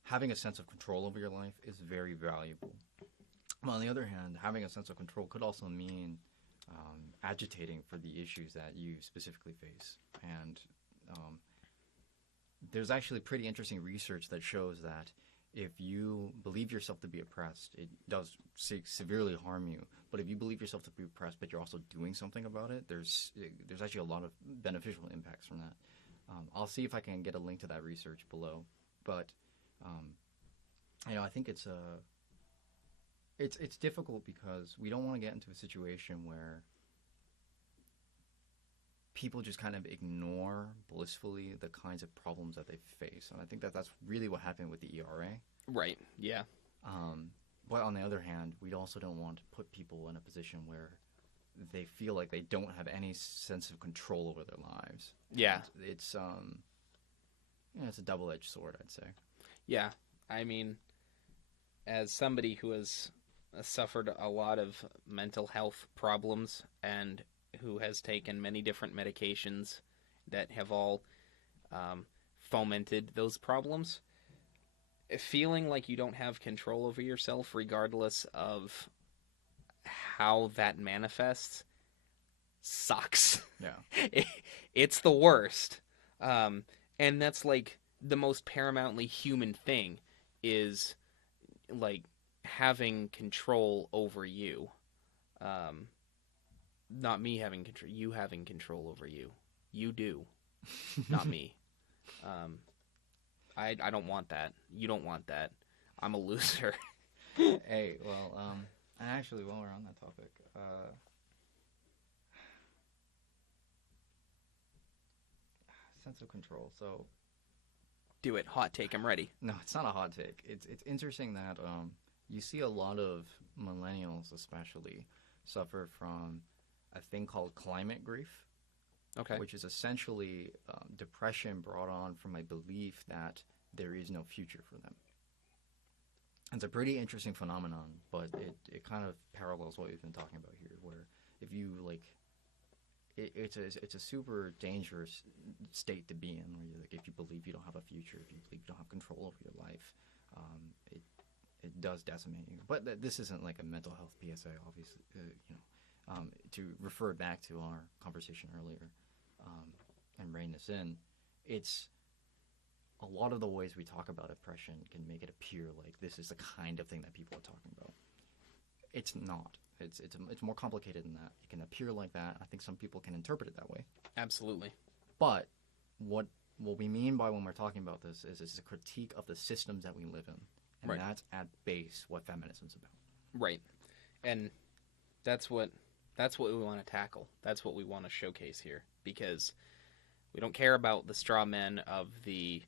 having a sense of control over your life is very valuable. Well, on the other hand, having a sense of control could also mean agitating for the issues that you specifically face. And um, there's actually pretty interesting research that shows that if you believe yourself to be oppressed, it does severely harm you. But if you believe yourself to be oppressed, but you're also doing something about it, there's actually a lot of beneficial impacts from that. I'll see if I can get a link to that research below. But um, I think it's difficult because we don't want to get into a situation where people just kind of ignore blissfully the kinds of problems that they face. And I think that that's really what happened with the ERA. Right. Yeah. But on the other hand, we also don't want to put people in a position where they feel like they don't have any sense of control over their lives. Yeah. And it's a double-edged sword, I'd say. Yeah. I mean, as somebody who has suffered a lot of mental health problems and who has taken many different medications that have all fomented those problems, feeling like you don't have control over yourself, regardless of how that manifests, sucks. Yeah. It's the worst. And that's like the most paramountly human thing is like having control over you. Not me having control, you having control over you. You do, not me. I don't want that. You don't want that. I'm a loser. Hey, well, and actually, while we're on that topic, sense of control. So, Do it. Hot take. I'm ready. no, it's not a hot take. It's interesting that you see a lot of millennials, especially, suffer from a thing called climate grief, Okay. which is essentially depression brought on from a belief that there is no future for them. It's a pretty interesting phenomenon, but it kind of parallels what we've been talking about here, where if you like, it's a super dangerous state to be in, where you like if you believe you don't have a future, if you believe you don't have control over your life, it does decimate you. But this isn't like a mental health PSA, obviously. To refer back to our conversation earlier, and rein this in, it's a lot of the ways we talk about oppression can make it appear like this is the kind of thing that people are talking about. It's not. It's more complicated than that. It can appear like that. I think some people can interpret it that way. Absolutely. But what we mean by when we're talking about this is it's a critique of the systems that we live in, and Right. that's at base what feminism is about. Right. And that's what we want to tackle. That's what we want to showcase here, because we don't care about the straw men of the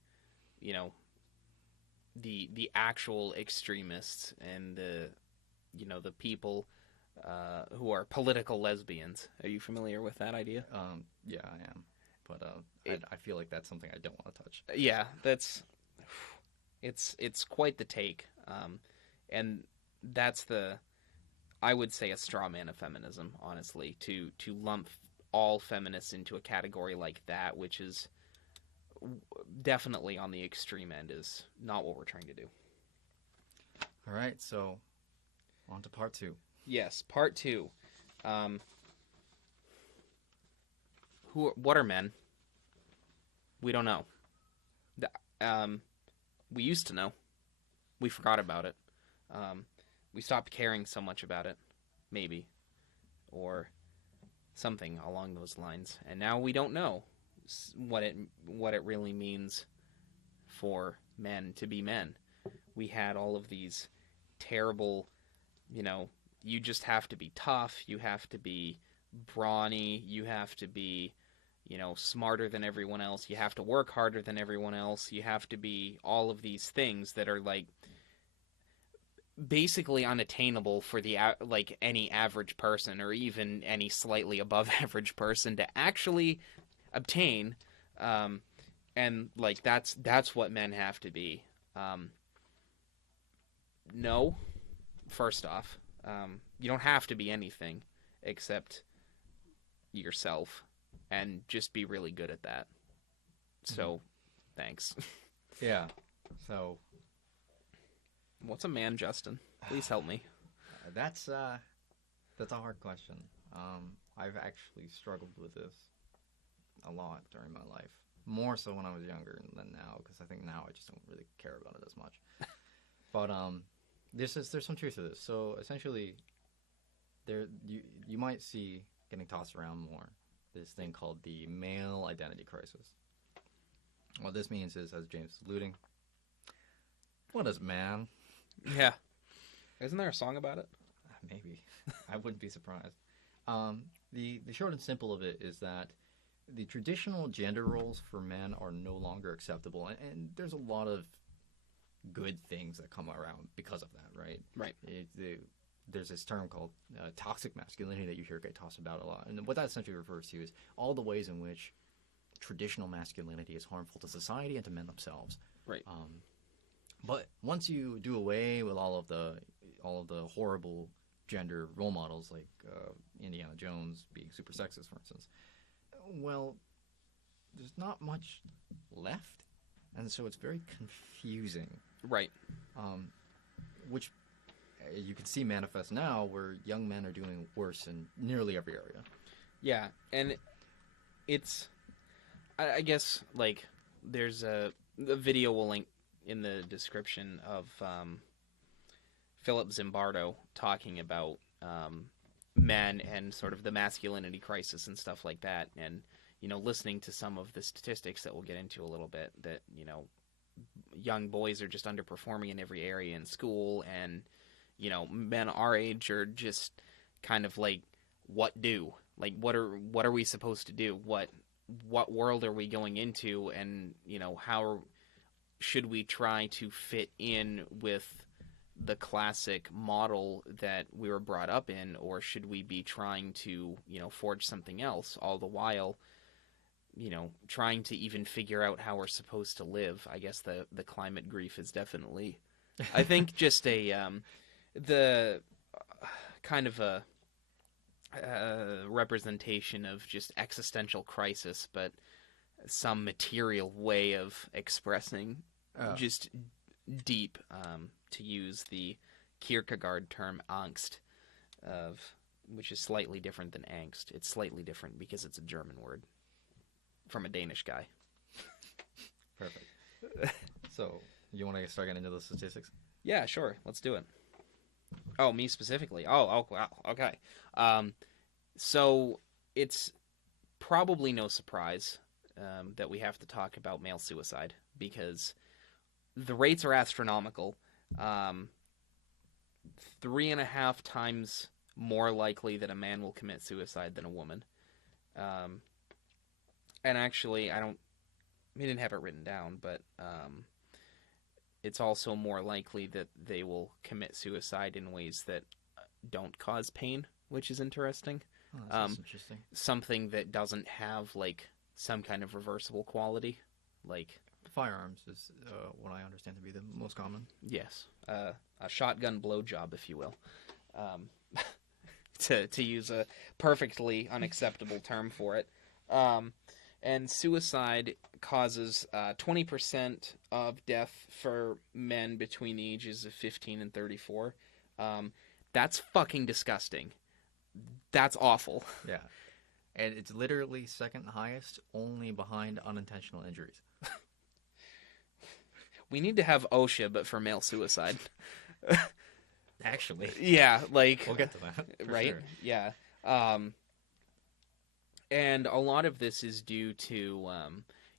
actual extremists and the people who are political lesbians. Are you familiar with that idea? Yeah, I am, but I feel like that's something I don't want to touch. Yeah, it's quite the take, and that's I would say a straw man of feminism, honestly, to lump all feminists into a category like that, which is definitely on the extreme end, is not what we're trying to do. All right, so on to part 2. Yes, part 2. What are men? We don't know. We used to know. We forgot about it. We stopped caring so much about it, maybe, or something along those lines. And now we don't know what it really means for men to be men. We had all of these terrible, you just have to be tough, you have to be brawny, you have to be, smarter than everyone else, you have to work harder than everyone else, you have to be all of these things that are like basically unattainable for any average person, or even any slightly above average person, to actually obtain. And like that's what men have to be. No, first off, you don't have to be anything except yourself. and just be really good at that. So, thanks. Yeah. So What's a man, Justin? Please help me. that's a hard question. I've actually struggled with this a lot during my life, more so when I was younger than now, because I think now I just don't really care about it as much. But there's some truth to this. So essentially, you might see getting tossed around more this thing called the male identity crisis. What this means is, as James is alluding, what is man? Yeah. Isn't there a song about it? Maybe. I wouldn't be surprised. The short and simple of it is that the traditional gender roles for men are no longer acceptable, and there's a lot of good things that come around because of that, right? Right. There's this term called toxic masculinity that you hear get tossed about a lot, and what that essentially refers to is all the ways in which traditional masculinity is harmful to society and to men themselves. Right. But once you do away with all of the horrible gender role models like Indiana Jones being super sexist, for instance, well, there's not much left, and so it's very confusing. Right. Which you can see manifest now, where young men are doing worse in nearly every area. Yeah, and it's, I guess, like, there's the video we'll link in the description of Philip Zimbardo talking about men and sort of the masculinity crisis and stuff like that, and, you know, listening to some of the statistics that we'll get into a little bit, that, you know, young boys are just underperforming in every area in school, and, you know, men our age are just kind of like, what do? Like, what are we supposed to do? What world are we going into? And, you know, how should we try to fit in with the classic model that we were brought up in, or should we be trying to, you know, forge something else, all the while, you know, trying to even figure out how we're supposed to live? I guess the climate grief is definitely, I think, just the kind of a representation of just existential crisis, but some material way of expressing just deep, to use the Kierkegaard term, angst, which is slightly different than angst. It's slightly different because it's a German word from a Danish guy. Perfect. So, you want to start getting into the statistics? Yeah, sure. Let's do it. Oh, me specifically. Oh, wow. Okay. So it's probably no surprise that we have to talk about male suicide, because the rates are astronomical. 3.5 times more likely that a man will commit suicide than a woman. And actually, we didn't have it written down, but it's also more likely that they will commit suicide in ways that don't cause pain, which is interesting. Oh, that's interesting. Something that doesn't have, like, some kind of reversible quality, like Firearms is what I understand to be the most common. yes, a shotgun blowjob, if you will, to use a perfectly unacceptable term for it. And suicide causes 20% of death for men between the ages of 15 and 34. That's fucking disgusting. That's awful. Yeah. And it's literally second highest, only behind unintentional injuries. We need to have OSHA, but for male suicide. Actually. Yeah, like... We'll get to that. Right? Sure. Yeah. And a lot of this is due to,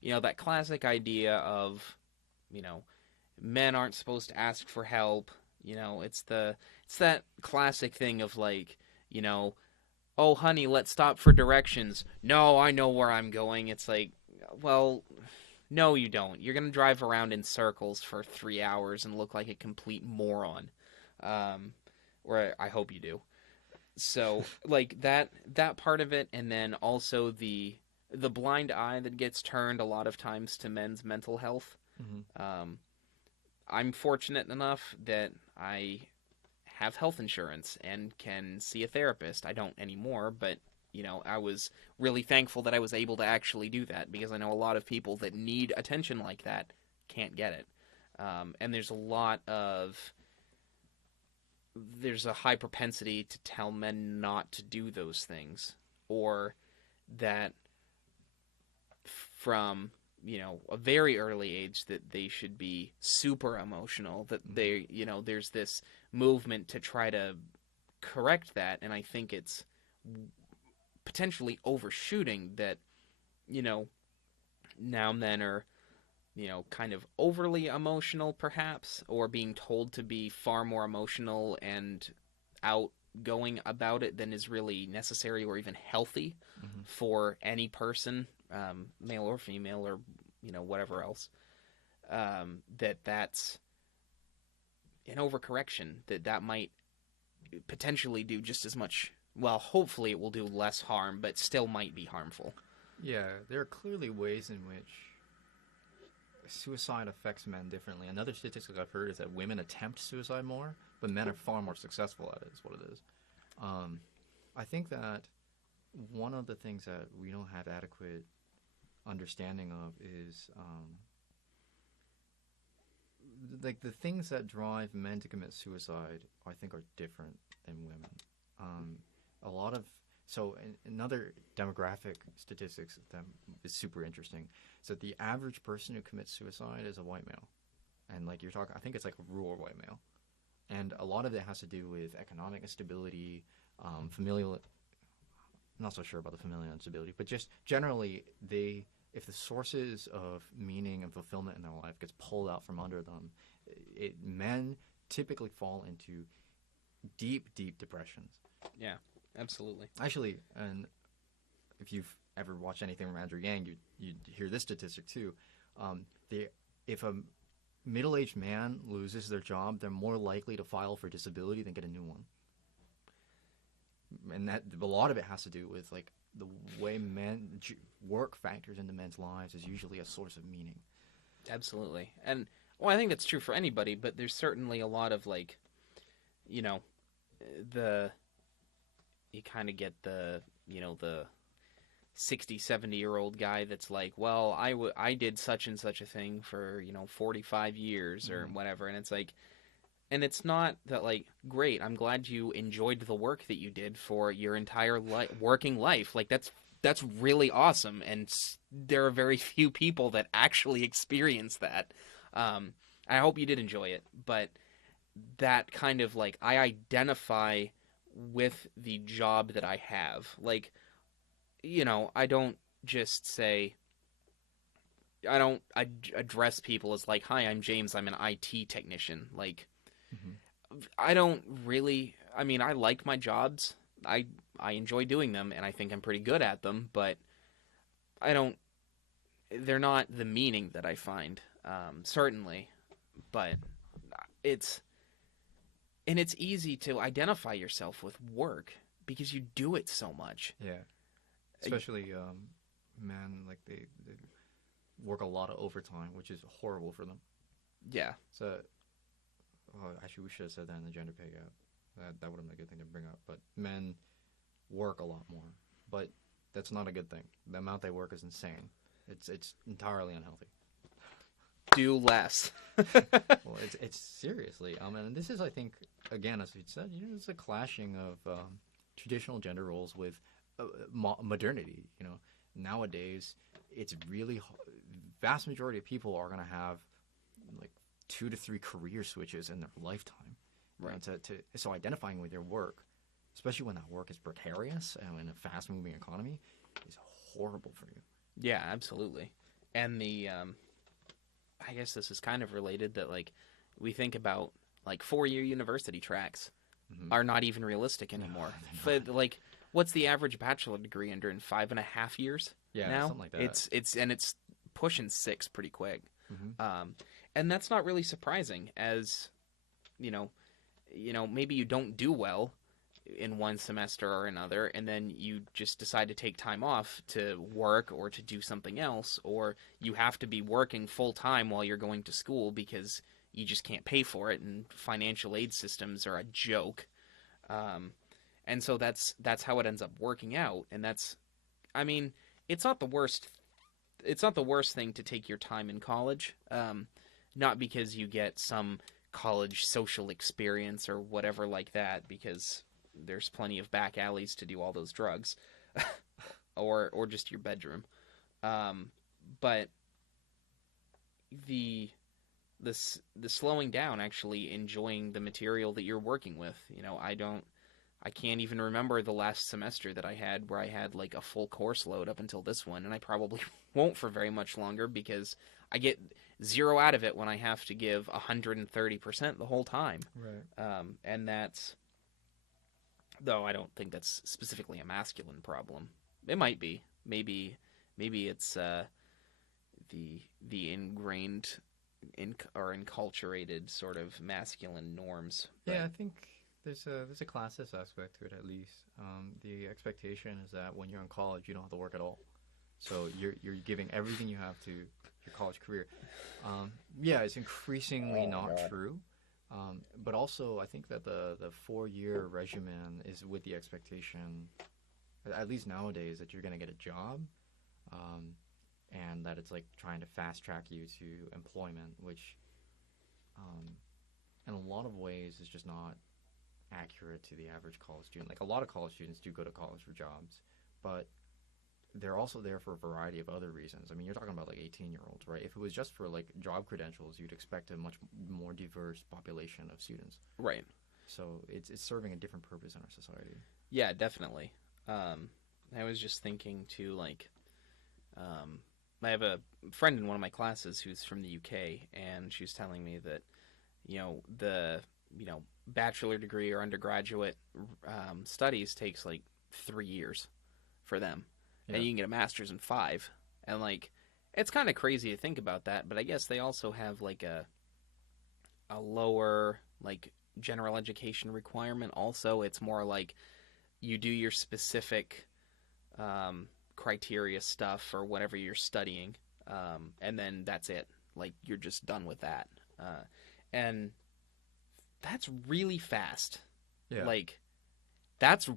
you know, that classic idea of, you know, men aren't supposed to ask for help. You know, it's that classic thing of, like, you know, oh, honey, let's stop for directions. No, I know where I'm going. It's like, well, no, you don't. You're going to drive around in circles for 3 hours and look like a complete moron. Or I hope you do. So, like, that part of it, and then also the blind eye that gets turned a lot of times to men's mental health. Mm-hmm. I'm fortunate enough that I have health insurance and can see a therapist. I don't anymore, but I was really thankful that I was able to actually do that, because I know a lot of people that need attention like that can't get it. And there's a high propensity to tell men not to do those things, or that from a very early age that they should be super emotional, that there's this movement to try to correct that. And I think it's potentially overshooting that, now men are kind of overly emotional, perhaps, or being told to be far more emotional and outgoing about it than is really necessary or even healthy Hmm. for any person, male or female, or whatever else. That's an overcorrection. That might potentially do just as much. Well, hopefully it will do less harm, but still might be harmful. Yeah, there are clearly ways in which suicide affects men differently. Another statistic I've heard is that women attempt suicide more, but men are far more successful at it, is what it is. Um, I think that one of the things that we don't have adequate understanding of is like the things that drive men to commit suicide, I think, are different than women. Um, a lot of another demographic statistics that is super interesting. So the average person who commits suicide is a white male, and like you're talking, I think it's like a rural white male, and a lot of it has to do with economic instability, familial. I'm not so sure about the familial instability, but just generally, if the sources of meaning and fulfillment in their life gets pulled out from under them, men typically fall into deep, deep depressions. Yeah, absolutely. Actually, and if you've ever watched anything from Andrew Yang, you hear this statistic too. If a middle-aged man loses their job, they're more likely to file for disability than get a new one. And that a lot of it has to do with like the way work factors into men's lives is usually a source of meaning. Absolutely. And well, I think that's true for anybody, but there's certainly a lot of like, you know, the you kind of get the 60, 70-year-old guy that's like, well, I did such and such a thing for 45 years or whatever. And it's like, and it's not that, like, great, I'm glad you enjoyed the work that you did for your entire working life. Like, that's really awesome, and there are very few people that actually experience that. I hope you did enjoy it, but that kind of, like, I identify with the job that I have. Like, I don't just say, I don't address people as like, hi, I'm James, I'm an IT technician. Like, Mm-hmm. I don't really. I mean, I like my jobs. I enjoy doing them, and I think I'm pretty good at them. But I don't. They're not the meaning that I find. Certainly, but it's it's easy to identify yourself with work because you do it so much. Yeah, especially men, like they work a lot of overtime, which is horrible for them. Yeah. So actually, we should have said that in the gender pay gap. That would have been a good thing to bring up. But men work a lot more, but that's not a good thing. The amount they work is insane. It's entirely unhealthy. Do less. Well, it's seriously. And this is, I think, again, as we said, it's a clashing of traditional gender roles with modernity. Nowadays, it's really vast majority of people are going to have like 2 to 3 career switches in their lifetime. Right. So identifying with your work, especially when that work is precarious and in a fast-moving economy, is horrible for you. Yeah, absolutely. And I guess this is kind of related that, like, we think about, like, 4-year university tracks are not even realistic anymore. No, But, like, what's the average bachelor degree under in 5.5 years? Yeah, now? something like that. It's pushing 6 pretty quick. Mm-hmm. And that's not really surprising, as maybe you don't do well in one semester or another, and then you just decide to take time off to work or to do something else, or you have to be working full time while you're going to school because you just can't pay for it, and financial aid systems are a joke. and so that's how it ends up working out. And that's, I mean, it's not the worst. It's not the worst thing to take your time in college, not because you get some college social experience or whatever like that, because there's plenty of back alleys to do all those drugs, or just your bedroom. But the the slowing down, actually enjoying the material that you're working with. I can't even remember the last semester that I had where I had like a full course load up until this one, and I probably won't for very much longer because I get zero out of it when I have to give 130% the whole time. Right. And that's, though I don't think that's specifically a masculine problem. It might be. Maybe it's the ingrained or enculturated sort of masculine norms. Yeah, But I think there's a classist aspect to it at least. The expectation is that when you're in college, you don't have to work at all, so you're giving everything you have to your college career. Yeah, it's increasingly not true. But also, I think that the 4-year regimen is with the expectation, at least nowadays, that you're going to get a job, um, and that it's like trying to fast track you to employment, which, um, in a lot of ways, is just not accurate to the average college student. Like a lot of college students do go to college for jobs, but they're also there for a variety of other reasons. I mean, you're talking about like 18-year-olds, right? If it was just for like job credentials, you'd expect a much more diverse population of students. right. So it's serving a different purpose in our society. Yeah, definitely. I was just thinking too, like, I have a friend in one of my classes who's from the UK, and she was telling me that, the, bachelor degree or undergraduate studies takes like 3 years for them, Yeah. and you can get a master's in 5. And like, it's kind of crazy to think about that, but I guess they also have like a lower like general education requirement. Also, it's more like you do your specific criteria stuff or whatever you're studying, and then that's it. Like, you're just done with that, and that's really fast. Yeah. Like, that's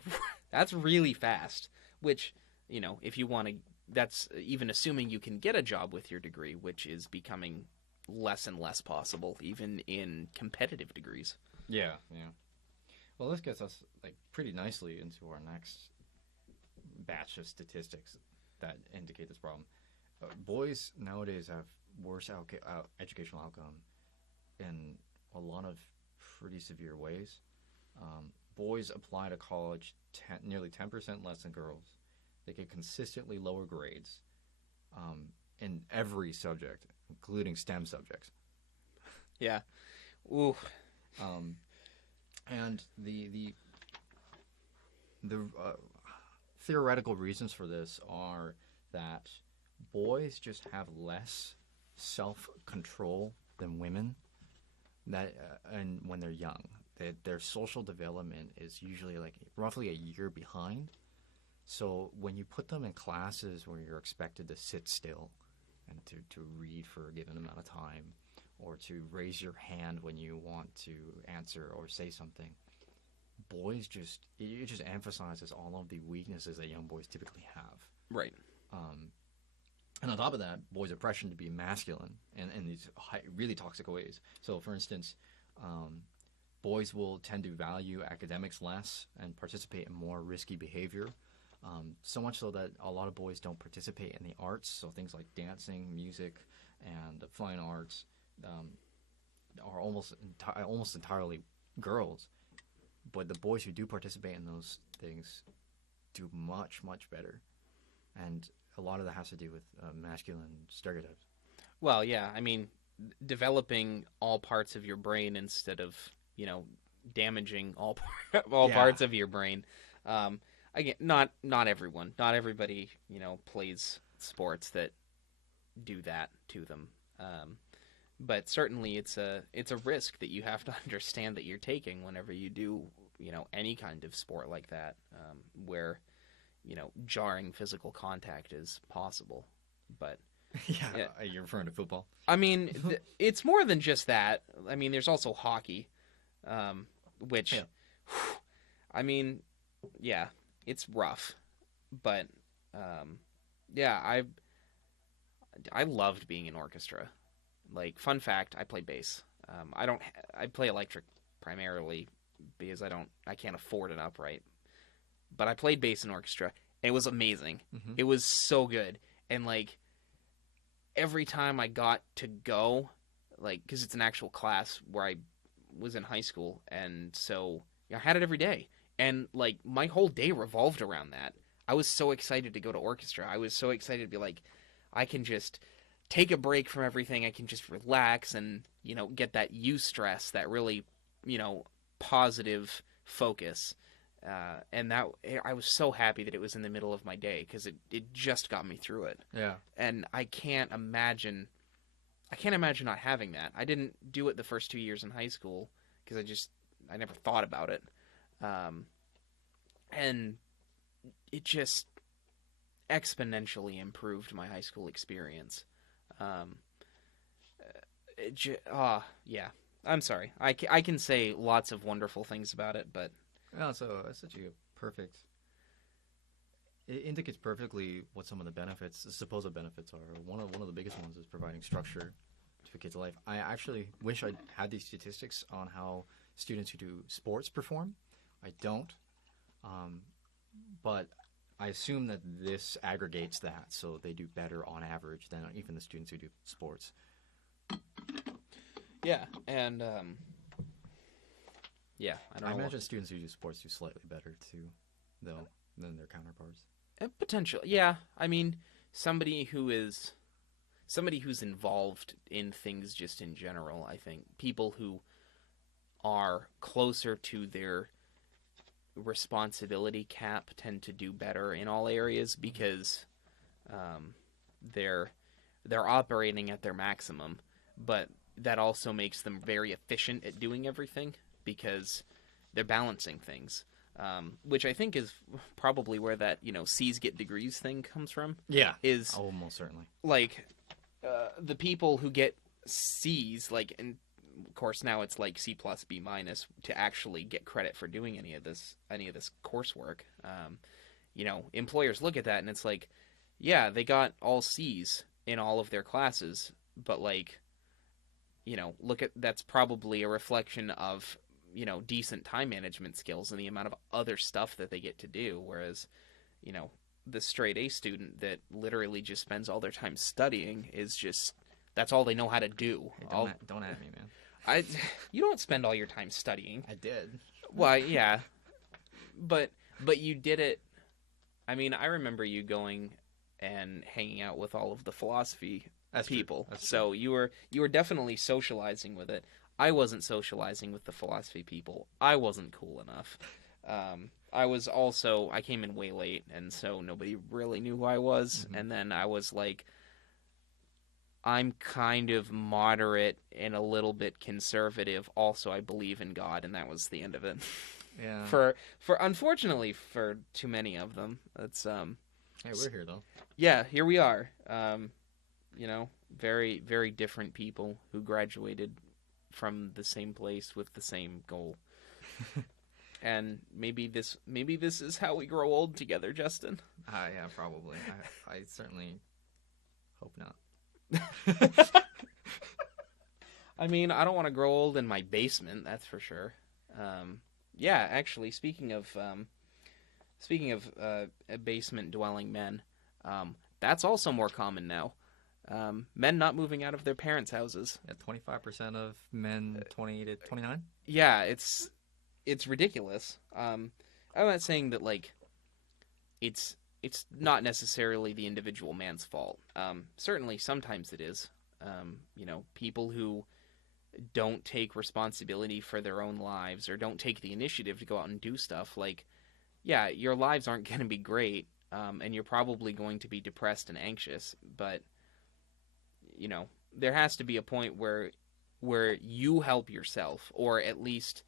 that's really fast. Which, if you want to, that's even assuming you can get a job with your degree, which is becoming less and less possible, even in competitive degrees. Yeah. Yeah. Well, this gets us like pretty nicely into our next batch of statistics that indicate this problem. Boys nowadays have worse educational outcome in a lot of pretty severe ways. Boys apply to college nearly 10% less than girls. They get consistently lower grades in every subject, including STEM subjects. Yeah. Ooh. And the theoretical reasons for this are that boys just have less self-control than women, and when they're young, their social development is usually like roughly a year behind. So when you put them in classes where you're expected to sit still and to read for a given amount of time, or to raise your hand when you want to answer or say something, it just emphasizes all of the weaknesses that young boys typically have. Right. And on top of that, boys are pressured to be masculine in these really toxic ways. So, for instance, boys will tend to value academics less and participate in more risky behavior. So much so that a lot of boys don't participate in the arts. So things like dancing, music, and the fine arts are almost entirely girls. But the boys who do participate in those things do much, much better. And a lot of that has to do with masculine stereotypes. Well, yeah. I mean, developing all parts of your brain instead of, damaging all Yeah. parts of your brain. Again, not everyone, not everybody, plays sports that do that to them. But certainly it's a risk that you have to understand that you're taking whenever you do, any kind of sport like that, where, jarring physical contact is possible. But Yeah, you're referring to football. I mean, it's more than just that. I mean, there's also hockey, which, Yeah. I mean, yeah, it's rough, but yeah, I loved being in orchestra. Like, fun fact, I play bass. I don't. I play electric primarily because I can't afford an upright. But I played bass in orchestra. And it was amazing. Hmm. It was so good. And like every time I got to go, like, because it's an actual class where I was in high school, and so I had it every day, and like my whole day revolved around that. I was so excited to go to orchestra. I was so excited to be like, I can just take a break from everything. I can just relax and get that eustress, that really positive focus. And that I was so happy that it was in the middle of my day because it just got me through it. Yeah. And I can't imagine not having that. I didn't do it the first 2 years in high school because I never thought about it. Um, and it just exponentially improved my high school experience. Um, yeah. I'm sorry. I can say lots of wonderful things about it, but Yeah. So it's such a perfect. It indicates perfectly what some of the benefits, the supposed benefits, are. One of the biggest ones is providing structure to a kid's life. I actually wish I had these statistics on how students who do sports perform. I don't, um, but I assume that this aggregates that, so they do better on average than even the students who do sports. yeah. And yeah, I don't I know. imagine students who do sports do slightly better too, though, than their counterparts. Potential. Yeah. I mean, somebody who is somebody who's involved in things just in general. I think people who are closer to their responsibility cap tend to do better in all areas because um, they're they're operating at their maximum, but that also makes them very efficient at doing everything because they're balancing things. Which I think is probably where that C's get degrees thing comes from. Yeah. Is Oh, most certainly. like the people who get C's, like, and of course now it's like C plus B minus to actually get credit for doing any of this coursework. Employers look at that and it's like, yeah, they got all C's in all of their classes, but like, look at that's probably a reflection of decent time management skills and the amount of other stuff that they get to do, whereas you know the straight A student that literally just spends all their time studying is just that's all they know how to do. Hey, All don't at me, man. I You don't spend all your time studying. I did. Well, yeah, but you did it. I mean, I remember you going and hanging out with all of the philosophy That's true. people. That's true. So you were definitely socializing with it. I wasn't socializing with the philosophy people. I wasn't cool enough. I came in way late, and so nobody really knew who I was. Mhm. And then I was like, I'm kind of moderate and a little bit conservative. Also, I believe in God, and that was the end of it. Yeah. For unfortunately for too many of them, it's Hey, we're here though. yeah, here we are. Very very different people who graduated from the same place with the same goal. And maybe this is how we grow old together, Justin. Yeah, probably. I certainly hope not. I mean, I don't want to grow old in my basement, that's for sure. Yeah, actually, speaking of basement dwelling men, that's also more common now. Men not moving out of their parents' houses. Yeah, 25% of men 20 to 29. Yeah, it's ridiculous. I'm not saying that like it's not necessarily the individual man's fault. Certainly, sometimes it is. People who don't take responsibility for their own lives or don't take the initiative to go out and do stuff. Like, yeah, your lives aren't going to be great, and you're probably going to be depressed and anxious. But there has to be a point where you help yourself, or at least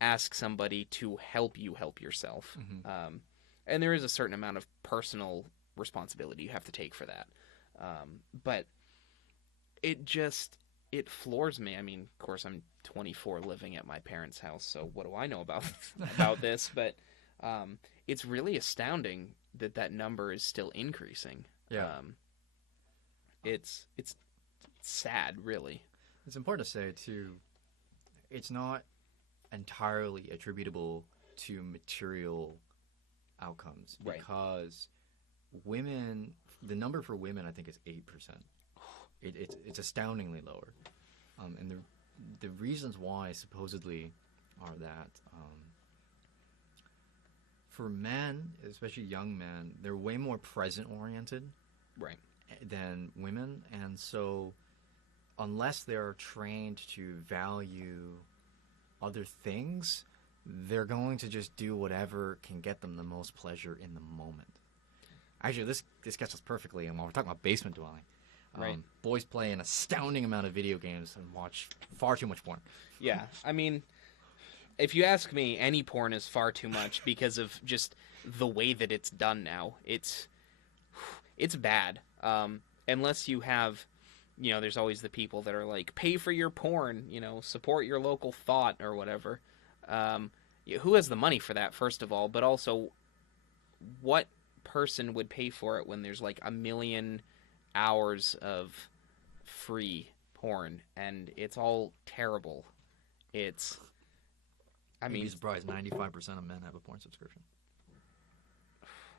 ask somebody to help yourself. Mm-hmm. And there is a certain amount of personal responsibility you have to take for that. But it floors me. I mean, of course, I'm 24 living at my parents' house, so what do I know about this? But It's really astounding that that number is still increasing. Yeah. It's sad, really. It's important to say too, it's not entirely attributable to material outcomes Right. because women, the number for women, I think is 8%. It's astoundingly lower, and the reasons why supposedly are that for men, especially young men, they're way more present oriented Right. than women, and so unless they're trained to value other things, they're going to just do whatever can get them the most pleasure in the moment. Actually, this gets us perfectly, and while we're talking about basement dwelling, Right. boys play an astounding amount of video games and watch far too much porn. Yeah. I mean, if you ask me, any porn is far too much because of just the way that it's done now. It's bad. Unless you have, there's always the people that are like, pay for your porn, support your local thought or whatever. Who has the money for that, first of all? But also, what person would pay for it when there's like 1 million hours of free porn and it's all terrible? I You'd mean, be surprised 95% of men have a porn subscription.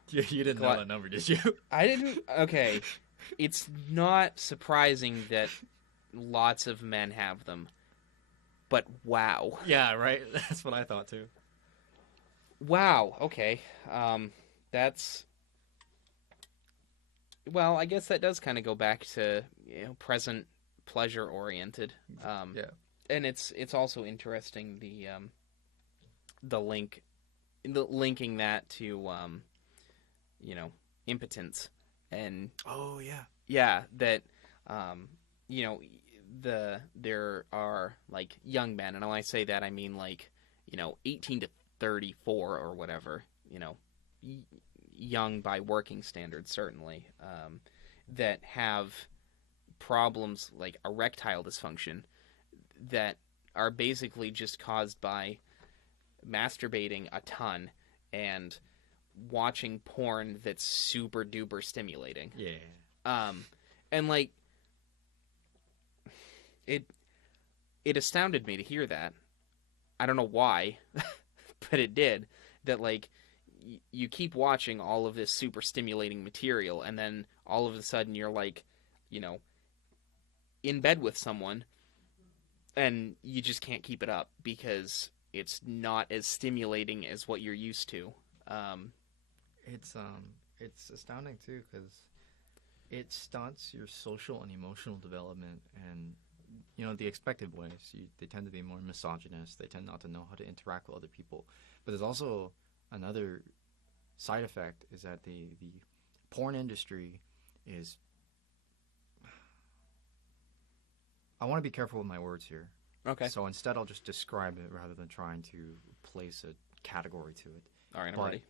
Yeah, you didn't Gla- know that number, did you? I didn't. Okay, it's not surprising that lots of men have them, but wow, Yeah, right. That's what I thought too. wow. Okay, that's well. I guess that does kind of go back to present pleasure oriented. Yeah. And it's also interesting the linking that to impotence and Oh yeah. yeah, that you know there are like young men, and when I say that I mean like 18 to 34 or whatever, y- young by working standards certainly, that have problems like erectile dysfunction that are basically just caused by masturbating a ton and watching porn that's super duper stimulating. Yeah. And like it astounded me to hear that. I don't know why, but it did. That like you keep watching all of this super stimulating material, and then all of a sudden you're like, in bed with someone, and you just can't keep it up because it's not as stimulating as what you're used to. It's astounding too because it stunts your social and emotional development, and the expected ways. They tend to be more misogynist. They tend not to know how to interact with other people. But there's also another side effect is that the porn industry is. I want to be careful with my words here. Okay. So instead, I'll just describe it rather than trying to place a category to it. All right, I'm But ready.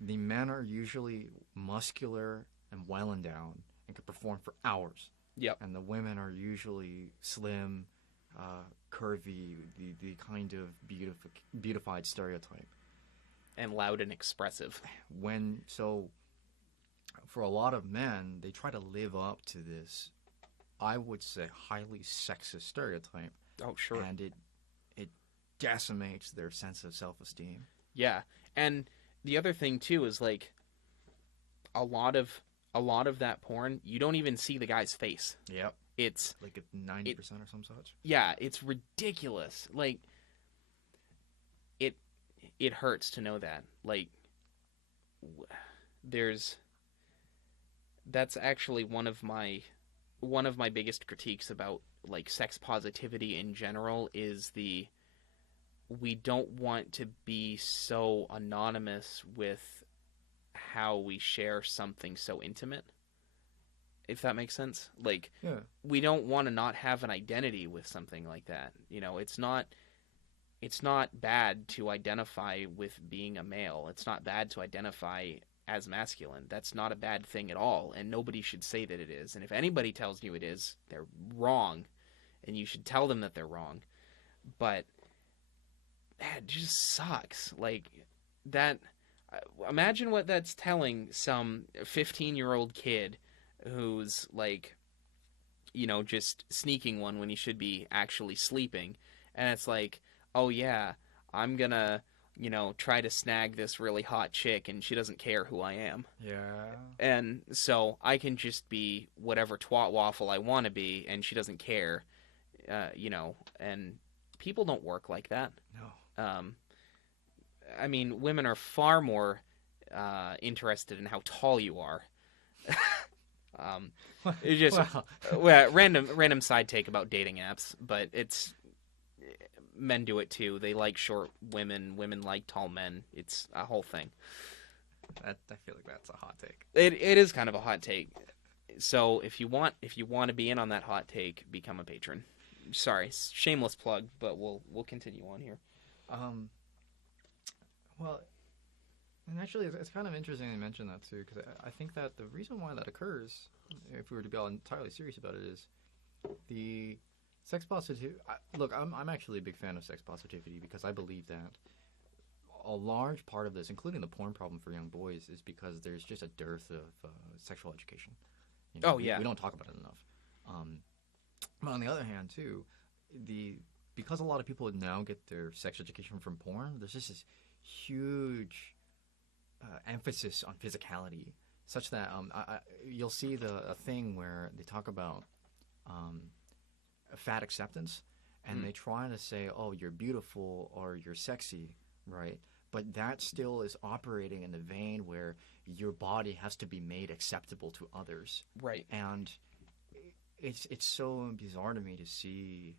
the men are usually muscular and well endowed and can perform for hours. Yep. And the women are usually slim, curvy, the kind of beautified stereotype. And loud and expressive. For a lot of men, they try to live up to this, I would say, highly sexist stereotype. Oh, sure. And it decimates their sense of self-esteem. Yeah. And the other thing too is like a lot of that porn, you don't even see the guy's face. Yep. It's like 90% or some such. Yeah, it's ridiculous. Like it hurts to know that. Like that's actually one of my biggest critiques about like sex positivity in general is we don't want to be so anonymous with how we share something so intimate, if that makes sense. Like, yeah. We don't want to not have an identity with something like that. It's not bad to identify with being a male. It's not bad to identify as masculine. That's not a bad thing at all, and nobody should say that it is. And if anybody tells you it is, they're wrong, and you should tell them that they're wrong. But it just sucks. Like, that imagine what that's telling some 15-year-old kid who's like, just sneaking one when he should be actually sleeping. And it's like, oh yeah, I'm gonna, try to snag this really hot chick and she doesn't care who I am. Yeah. And so I can just be whatever twat waffle I want to be and she doesn't care, and people don't work like that. No. Um, I mean, women are far more interested in how tall you are. um, it's just Well, well, random side take about dating apps, but it's men do it too. They like short women. Women like tall men. It's a whole thing. I feel like that's a hot take. It is kind of a hot take. So if you want to be in on that hot take, become a patron. Sorry, shameless plug, but we'll continue on here. Um, well, and actually, it's kind of interesting to mention that too, because I think that the reason why that occurs, if we were to be all entirely serious about it, is the sex positivity. Look, I'm actually a big fan of sex positivity because I believe that a large part of this, including the porn problem for young boys, is because there's just a dearth of sexual education. Oh yeah, we don't talk about it enough. Um, but on the other hand, too, because a lot of people now get their sex education from porn, there's just this huge emphasis on physicality, such that you'll see a thing where they talk about fat acceptance, and they try to say, "Oh, you're beautiful" or "you're sexy," right? But that still is operating in the vein where your body has to be made acceptable to others, right. and it's so bizarre to me to see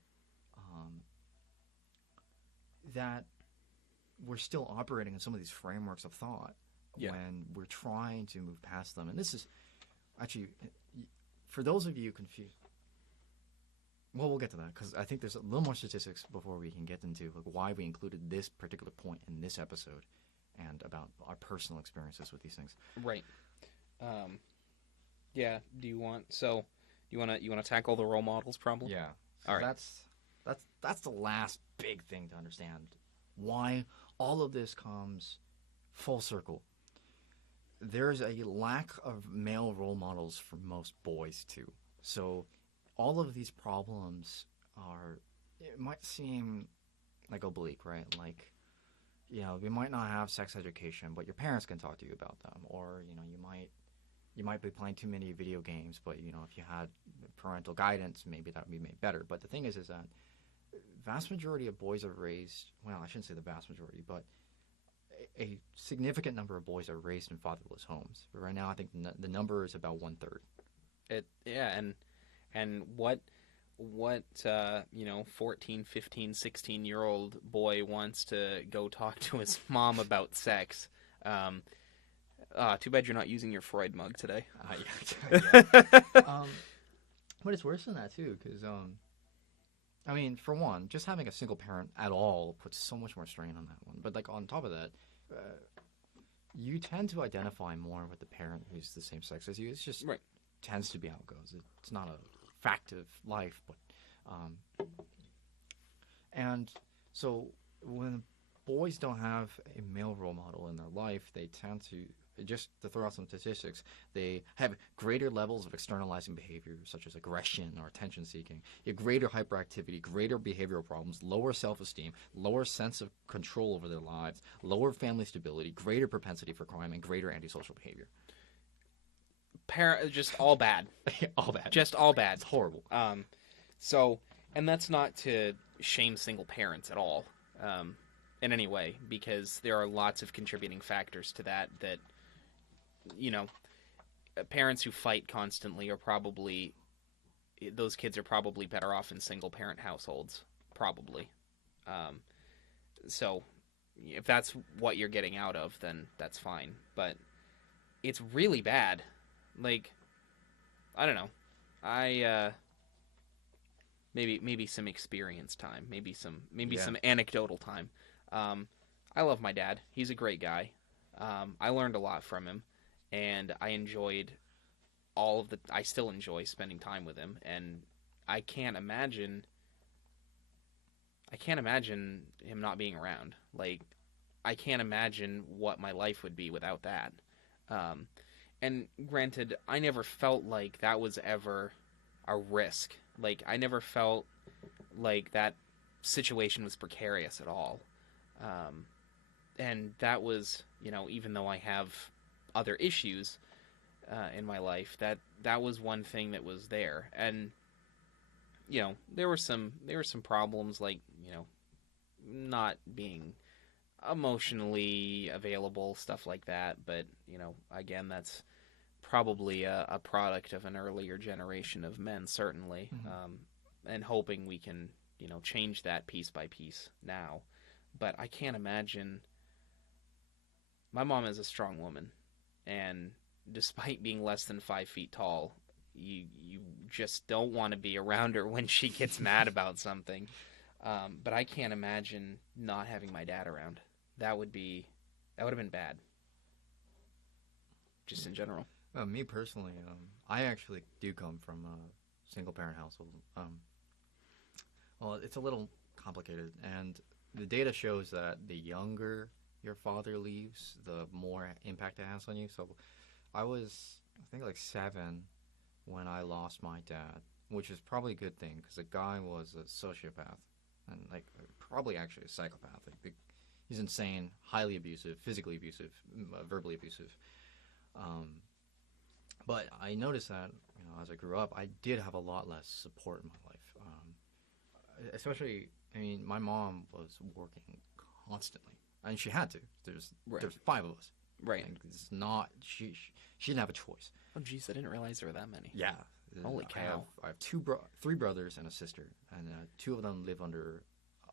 that we're still operating in some of these frameworks of thought when we're trying to move past them. And this is actually, for those of you confused, well, we'll get to that because I think there's a little more statistics before we can get into like why we included this particular point in this episode and about our personal experiences with these things. Right. Yeah. Do you want to tackle the role models problem? Yeah. So all right. That's the last big thing to understand. Why all of this comes full circle. There's a lack of male role models for most boys too. So all of these problems it might seem like oblique, right? Like, we might not have sex education, but your parents can talk to you about them. Or, you might be playing too many video games, but, if you had parental guidance, maybe that would be made better. But the thing is that vast majority of boys are raised, well, I shouldn't say the vast majority, but a significant number of boys are raised in fatherless homes. But right now, I think the number is about 1/3. And what 14, 15, 16-year-old boy wants to go talk to his mom about sex? Too bad you're not using your Freud mug today. Yeah. But it's worse than that too, because I mean, for one, just having a single parent at all puts so much more strain on that one. But like on top of that, you tend to identify more with the parent who's the same sex as you. It's just tends to be how it goes. It's not a fact of life, but and so when boys don't have a male role model in their life, they tend to, just to throw out some statistics, they have greater levels of externalizing behavior such as aggression or attention seeking, greater hyperactivity, greater behavioral problems, lower self-esteem, lower sense of control over their lives, lower family stability, greater propensity for crime, and greater antisocial behavior. Just all bad. All bad. Just all bad. It's horrible. So, and that's not to shame single parents at all, in any way, because there are lots of contributing factors to that, parents who fight constantly those kids are probably better off in single parent households, probably. So if that's what you're getting out of, then that's fine. But it's really bad. Like, I don't know. Maybe some experience time, maybe some anecdotal time. I love my dad. He's a great guy. I learned a lot from him, and I still enjoy spending time with him, and I can't imagine him not being around. Like, I can't imagine what my life would be without that. Um, and granted, I never felt like that was ever a risk. Like I never felt like that situation was precarious at all. Um, and that was, even though I have other issues in my life, that was one thing that was there. And there were some problems like not being emotionally available, stuff like that. But again, that's probably a product of an earlier generation of men, certainly, Mm-hmm. and hoping we can change that piece by piece now. But I can't imagine. My mom is a strong woman, and despite being less than 5 feet tall, you just don't want to be around her when she gets mad about something. But I can't imagine not having my dad around. That would be that would have been bad, just in general. Me personally, I actually do come from a single parent household. Well, it's a little complicated, and the data shows that the younger your father leaves, the more impact it has on you. So I think, like 7 when I lost my dad, which is probably a good thing because the guy was a sociopath and like probably actually a psychopath. Like, he's insane, highly abusive, physically abusive, verbally abusive. Um, but I noticed that as I grew up, I did have a lot less support in my life. Especially, I mean, my mom was working constantly, and she had to. Right. There's 5 of us. Right. Like, it's not she didn't have a choice. Oh, geez, I didn't realize there were that many. Yeah. Holy cow. I have 3 brothers and a sister, and 2 of them live under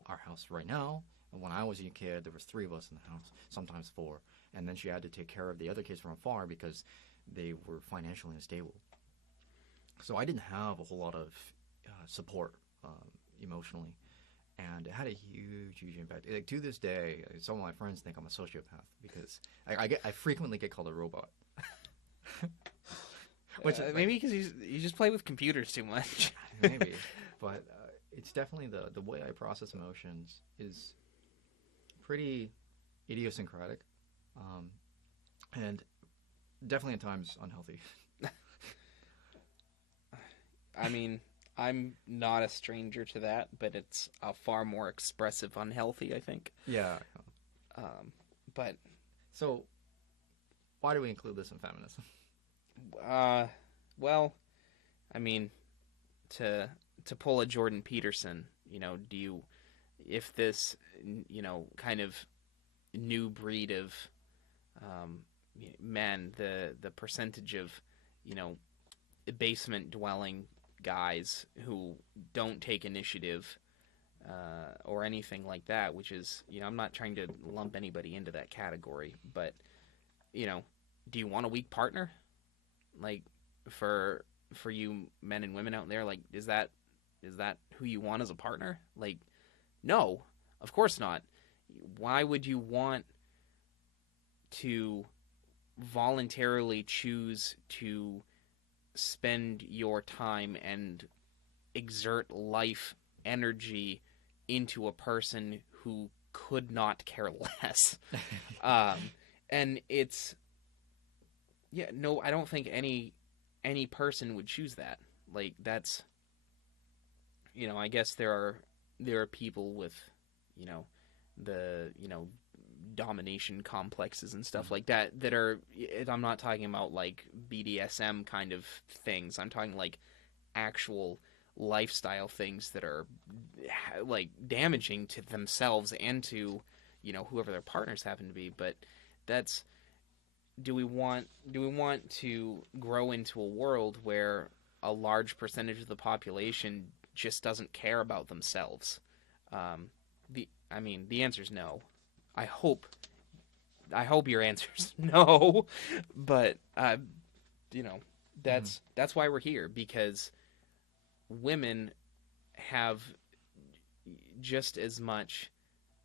our house right now. And when I was a kid, there was 3 of us in the house, sometimes 4. And then she had to take care of the other kids from afar because they were financially unstable. So I didn't have a whole lot of support emotionally, and it had a huge impact. Like, to this day, some of my friends think I'm a sociopath because I frequently get called a robot. Which Maybe because you just play with computers too much. maybe, but it's definitely the way I process emotions is pretty idiosyncratic, and definitely at times unhealthy. I mean, I'm not a stranger to that, but it's a far more expressive unhealthy, I think. Yeah. Um, but So why do we include this in feminism? uh, well, I mean, to pull a Jordan Peterson, do you if this kind of new breed of um, men, the percentage of basement dwelling guys who don't take initiative or anything like that, which is, I'm not trying to lump anybody into that category, but do you want a weak partner? Like, for you men and women out there, like, is that who you want as a partner? Like, no, of course not. Why would you want to voluntarily choose to spend your time and exert life energy into a person who could not care less? um, and it's no, I don't think any person would choose that. Like, that's I guess there are people with the domination complexes and stuff like that are. I'm not talking about like BDSM kind of things. I'm talking like actual lifestyle things that are like damaging to themselves and to whoever their partners happen to be. But that's do we want to grow into a world where a large percentage of the population just doesn't care about themselves? The answer is no. I hope your answer is no, but you know that's why we're here, because women have just as much,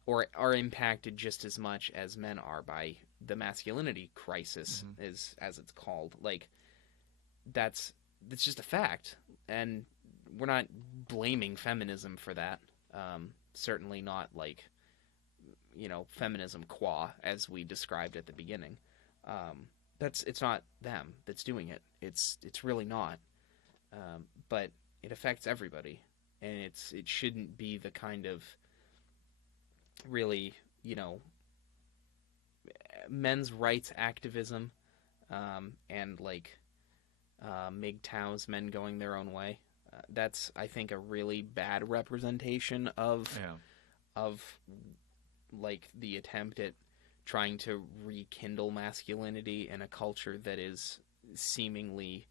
or are impacted just as much as men are, by the masculinity crisis, as it's called. Like, that's just a fact, and we're not blaming feminism for that. Certainly not, like, feminism qua, as we described at the beginning. It's not them that's doing it. It's really not. But it affects everybody, and it shouldn't be the kind of really, men's rights activism, and like MGTOW's men going their own way. That's, I think, a really bad representation Yeah. of like the attempt at trying to rekindle masculinity in a culture that is seemingly,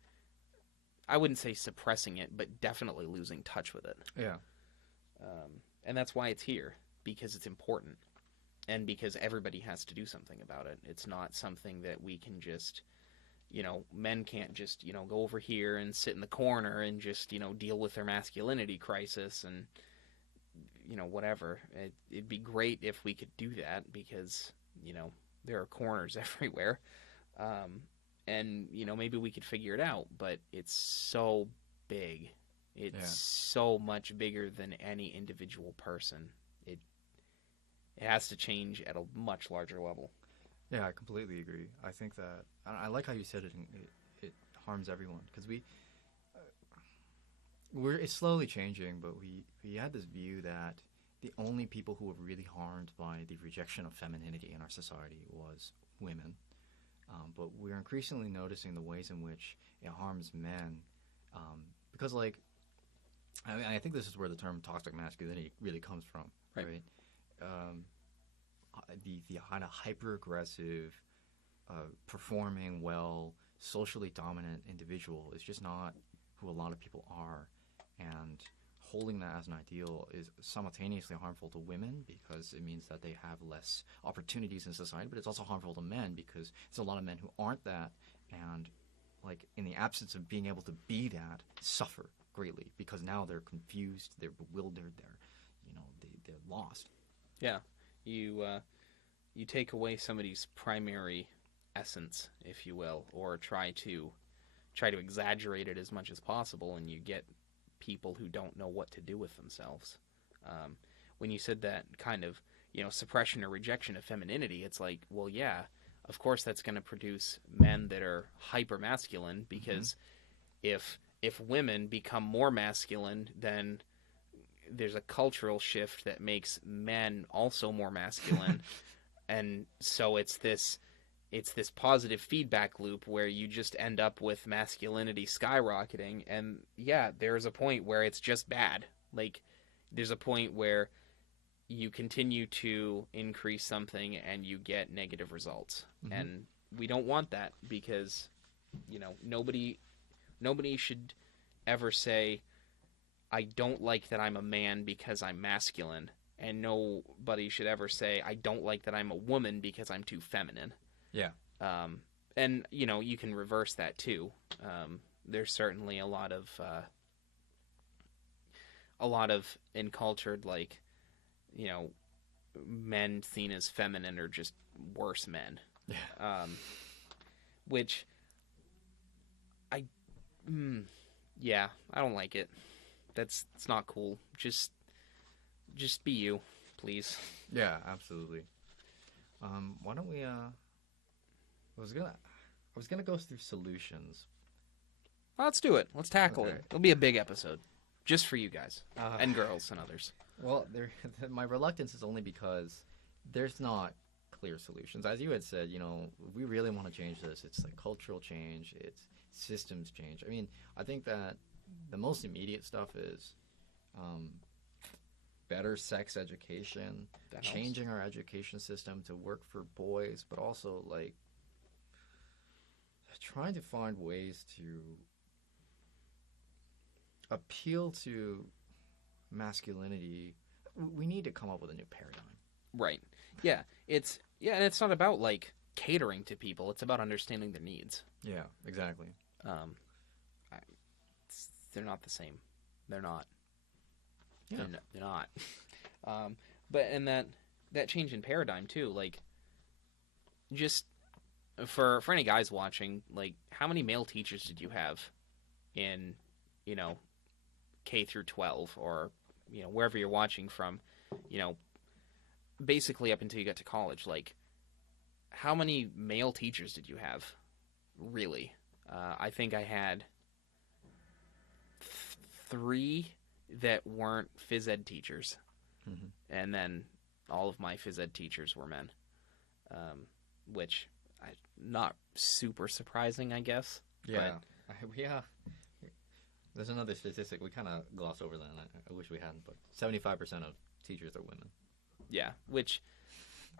I wouldn't say suppressing it, but definitely losing touch with it. Yeah. And that's why it's here, because it's important, and because everybody has to do something about it. It's not something that we can just, men can't just, go over here and sit in the corner and just, deal with their masculinity crisis and, whatever. It'd be great if we could do that, because, there are corners everywhere. And, maybe we could figure it out, but it's so big. It's so much bigger than any individual person. It has to change at a much larger level. Yeah, I completely agree. I think that I like how you said it. It harms everyone because it's slowly changing, but we had this view that the only people who were really harmed by the rejection of femininity in our society was women. But we're increasingly noticing the ways in which it harms men, because I think this is where the term toxic masculinity really comes from, right? The kind of hyper aggressive, performing well, socially dominant individual is just not who a lot of people are, and holding that as an ideal is simultaneously harmful to women because it means that they have less opportunities in society, but it's also harmful to men because there's a lot of men who aren't that, and in the absence of being able to be that, suffer greatly because now they're confused, they're bewildered, they're lost. Yeah, you take away somebody's primary essence, if you will, or try to exaggerate it as much as possible, and you get people who don't know what to do with themselves. When you said that kind of, suppression or rejection of femininity, it's like, well, yeah, of course that's going to produce men that are hyper masculine, because if women become more masculine, then there's a cultural shift that makes men also more masculine. And so it's this positive feedback loop where you just end up with masculinity skyrocketing. And yeah, there's a point where it's just bad. There's a point where you continue to increase something and you get negative results. And we don't want that, because nobody should ever say, I don't like that I'm a man because I'm masculine, and nobody should ever say, I don't like that I'm a woman because I'm too feminine. Yeah. And you can reverse that too. There's certainly a lot of encultured, men seen as feminine are just worse men. Yeah. Which I don't like it. It's not cool. Just be you, please. Yeah, absolutely. Why don't we I was gonna go through solutions. Well, let's do it. Let's tackle it. It'll be a big episode, just for you guys and girls and others. Well, my reluctance is only because there's not clear solutions. As you had said, we really want to change this. It's cultural change. It's systems change. I mean, I think that the most immediate stuff is better sex education, changing our education system to work for boys, but also trying to find ways to appeal to masculinity. We need to come up with a new paradigm. Right. Yeah. And it's not about catering to people. It's about understanding their needs. Yeah, exactly. They're not the same. They're not. Yeah. They're not. But that change in paradigm too, just for any guys watching, how many male teachers did you have in, K through 12, or wherever you're watching from, basically up until you got to college, like, how many male teachers did you have? Really? I think I had three that weren't phys ed teachers, Hmm. and then all of my phys ed teachers were men, which not super surprising, I guess. Yeah, yeah. There's another statistic we kind of glossed over that. And I wish we hadn't, but 75% of teachers are women. Yeah, which,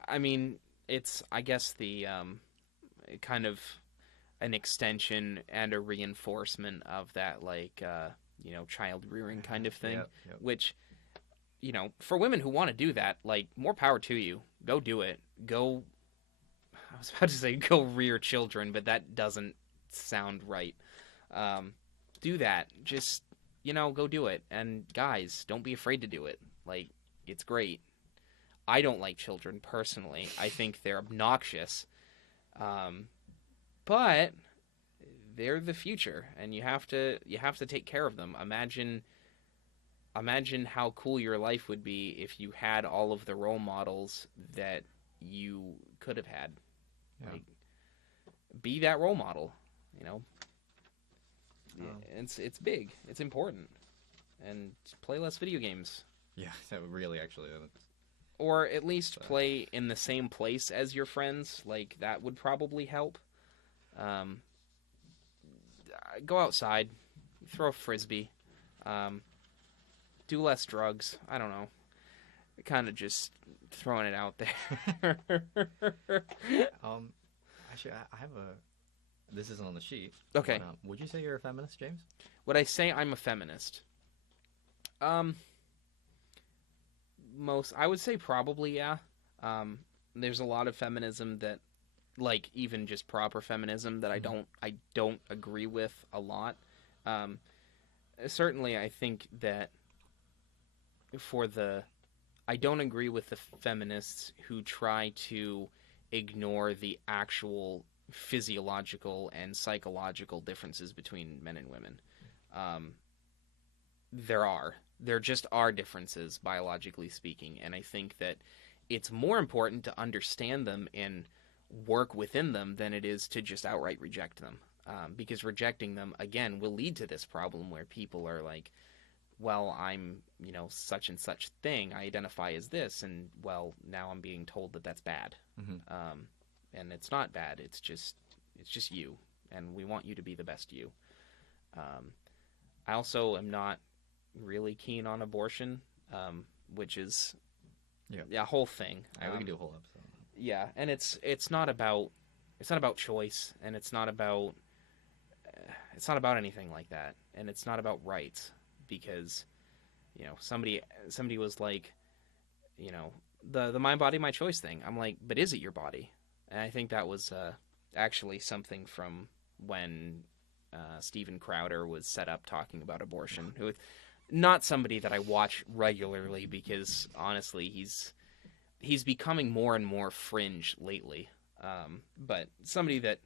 I mean, it's, I guess, the kind of an extension and a reinforcement of that, like, child rearing kind of thing, Yep, yep. which, for women who want to do that, like, more power to you. Go do it. Go, I was about to say go rear children, but that doesn't sound right. Do that. Just, go do it. And guys, don't be afraid to do it. Like, it's great. I don't like children personally. I think they're obnoxious. But they're the future, and you have to take care of them. Imagine how cool your life would be if you had all of the role models that you could have had. Yeah. Like, be that role model. Um, It's big. It's important. And play less video games. yeah, that would really actually. Or at least play in the same place as your friends. Like, that would probably help. Go outside. Throw a frisbee. Do less drugs. I don't know. Kind of just throwing it out there. Actually, I have a. This isn't on the sheet. Okay. But, would you say you're a feminist, James? Would I say I'm a feminist? I would say probably, yeah. There's a lot of feminism that, like, even just proper feminism that I don't agree with a lot. Certainly I think that I don't agree with the feminists who try to ignore the actual physiological and psychological differences between men and women. There just are differences, biologically speaking, and I think that it's more important to understand them and work within them than it is to just outright reject them. Because rejecting them, again, will lead to this problem where people are like, well, I'm, such and such thing, I identify as this, and, well, now I'm being told that that's bad. Mm-hmm. And it's not bad, it's just you, and we want you to be the best you. I also am not really keen on abortion, which is a whole thing. Yeah, we can do a whole episode. Yeah, and it's not about choice, and it's not about anything like that, and it's not about rights, because somebody was like, the my body my choice thing. I'm like, but is it your body? And I think that was actually something from when Steven Crowder was set up talking about abortion, who not somebody that I watch regularly, because honestly he's becoming more and more fringe lately, but somebody that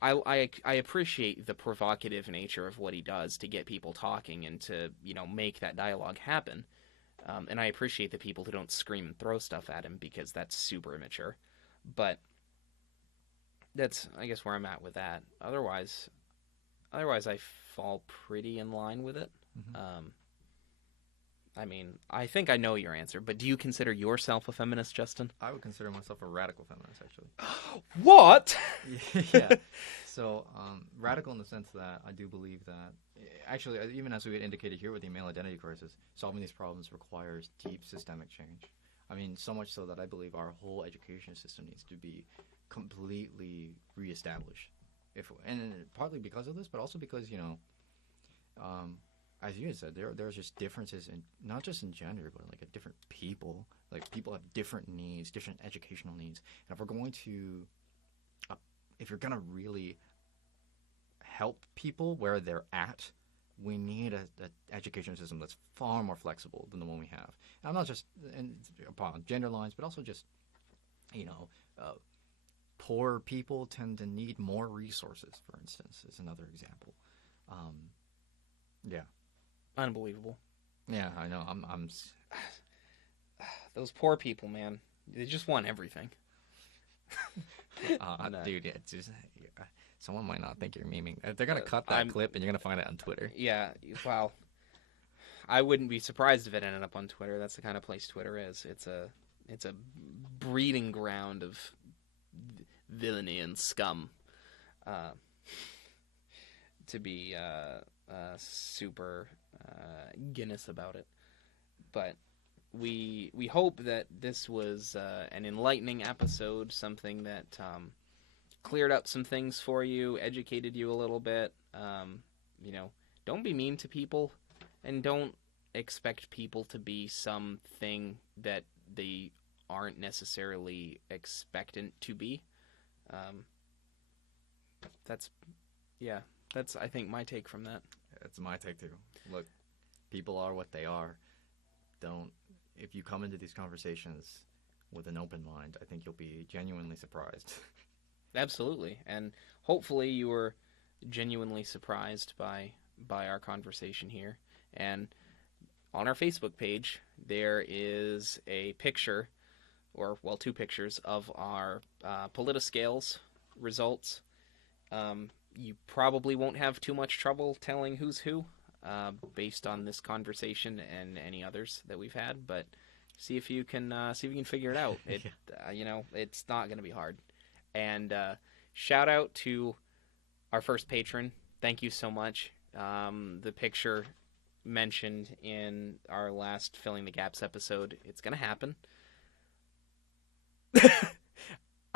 I appreciate the provocative nature of what he does to get people talking and to make that dialogue happen, and I appreciate the people who don't scream and throw stuff at him, because that's super immature. But that's, I guess, where I'm at with that. Otherwise I fall pretty in line with it. Mm-hmm. I mean, I think I know your answer, but do you consider yourself a feminist, Justin? I would consider myself a radical feminist, actually. What? Yeah. So, radical in the sense that I do believe that, actually, even as we had indicated here with the male identity crisis, solving these problems requires deep systemic change. I mean, so much so that I believe our whole education system needs to be completely reestablished. And partly because of this, but also because, as you had said, there's just differences in, not just in gender, but like different people. Like, people have different needs, different educational needs. And if you're gonna really help people where they're at, we need a education system that's far more flexible than the one we have. And I'm not just upon gender lines, but also just, poor people tend to need more resources, for instance, is another example. Yeah. Unbelievable. Yeah, I know. I'm Those poor people, man. They just want everything. No. Dude, yeah, it's just, someone might not think you're memeing. They're gonna cut that I'm- clip, and you're gonna find it on Twitter. Yeah, well, I wouldn't be surprised if it ended up on Twitter. That's the kind of place Twitter is. It's a breeding ground of villainy and scum. To be super Guinness about it. But we hope that this was an enlightening episode, something that cleared up some things for you, educated you a little bit. Don't be mean to people, and don't expect people to be something that they aren't necessarily expectant to be. That's I think my take from that. That's my take too. Look, people are what they are. If you come into these conversations with an open mind, I think you'll be genuinely surprised. Absolutely, and hopefully you were genuinely surprised by our conversation here. And on our Facebook page, there is a picture, or well, two pictures of our Politiscales results. You probably won't have too much trouble telling who's who, based on this conversation and any others that we've had. But see if you can figure it out. It's not going to be hard. And shout out to our first patron. Thank you so much. The picture mentioned in our last Filling the Gaps episode, it's going to happen.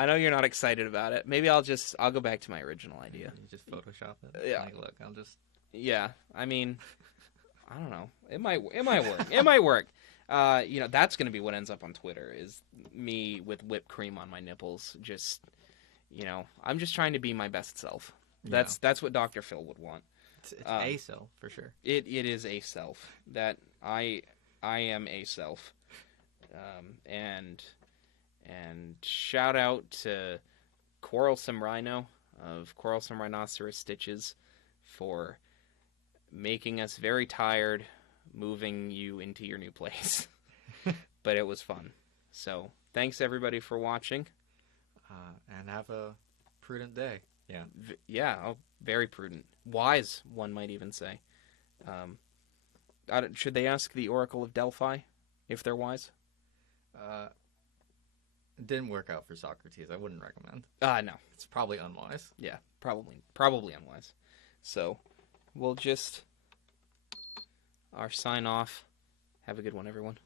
I know you're not excited about it. Maybe I'll go back to my original idea. You just Photoshop it. Yeah. Like, look, I'll just. Yeah. I mean, I don't know. It might work. It might work. That's gonna be what ends up on Twitter, is me with whipped cream on my nipples. Just, I'm just trying to be my best self. That's what Dr. Phil would want. It's a self for sure. It is a self that I am a self, and shout out to Quarrelsome Rhino of Quarrelsome Rhinoceros Stitches for making us very tired moving you into your new place. But it was fun. So thanks everybody for watching. And have a prudent day. Yeah. Very prudent. Wise, one might even say. Should they ask the Oracle of Delphi if they're wise? It didn't work out for Socrates. I wouldn't recommend. No. It's probably unwise. Yeah, probably unwise. So we'll just our sign off. Have a good one, everyone.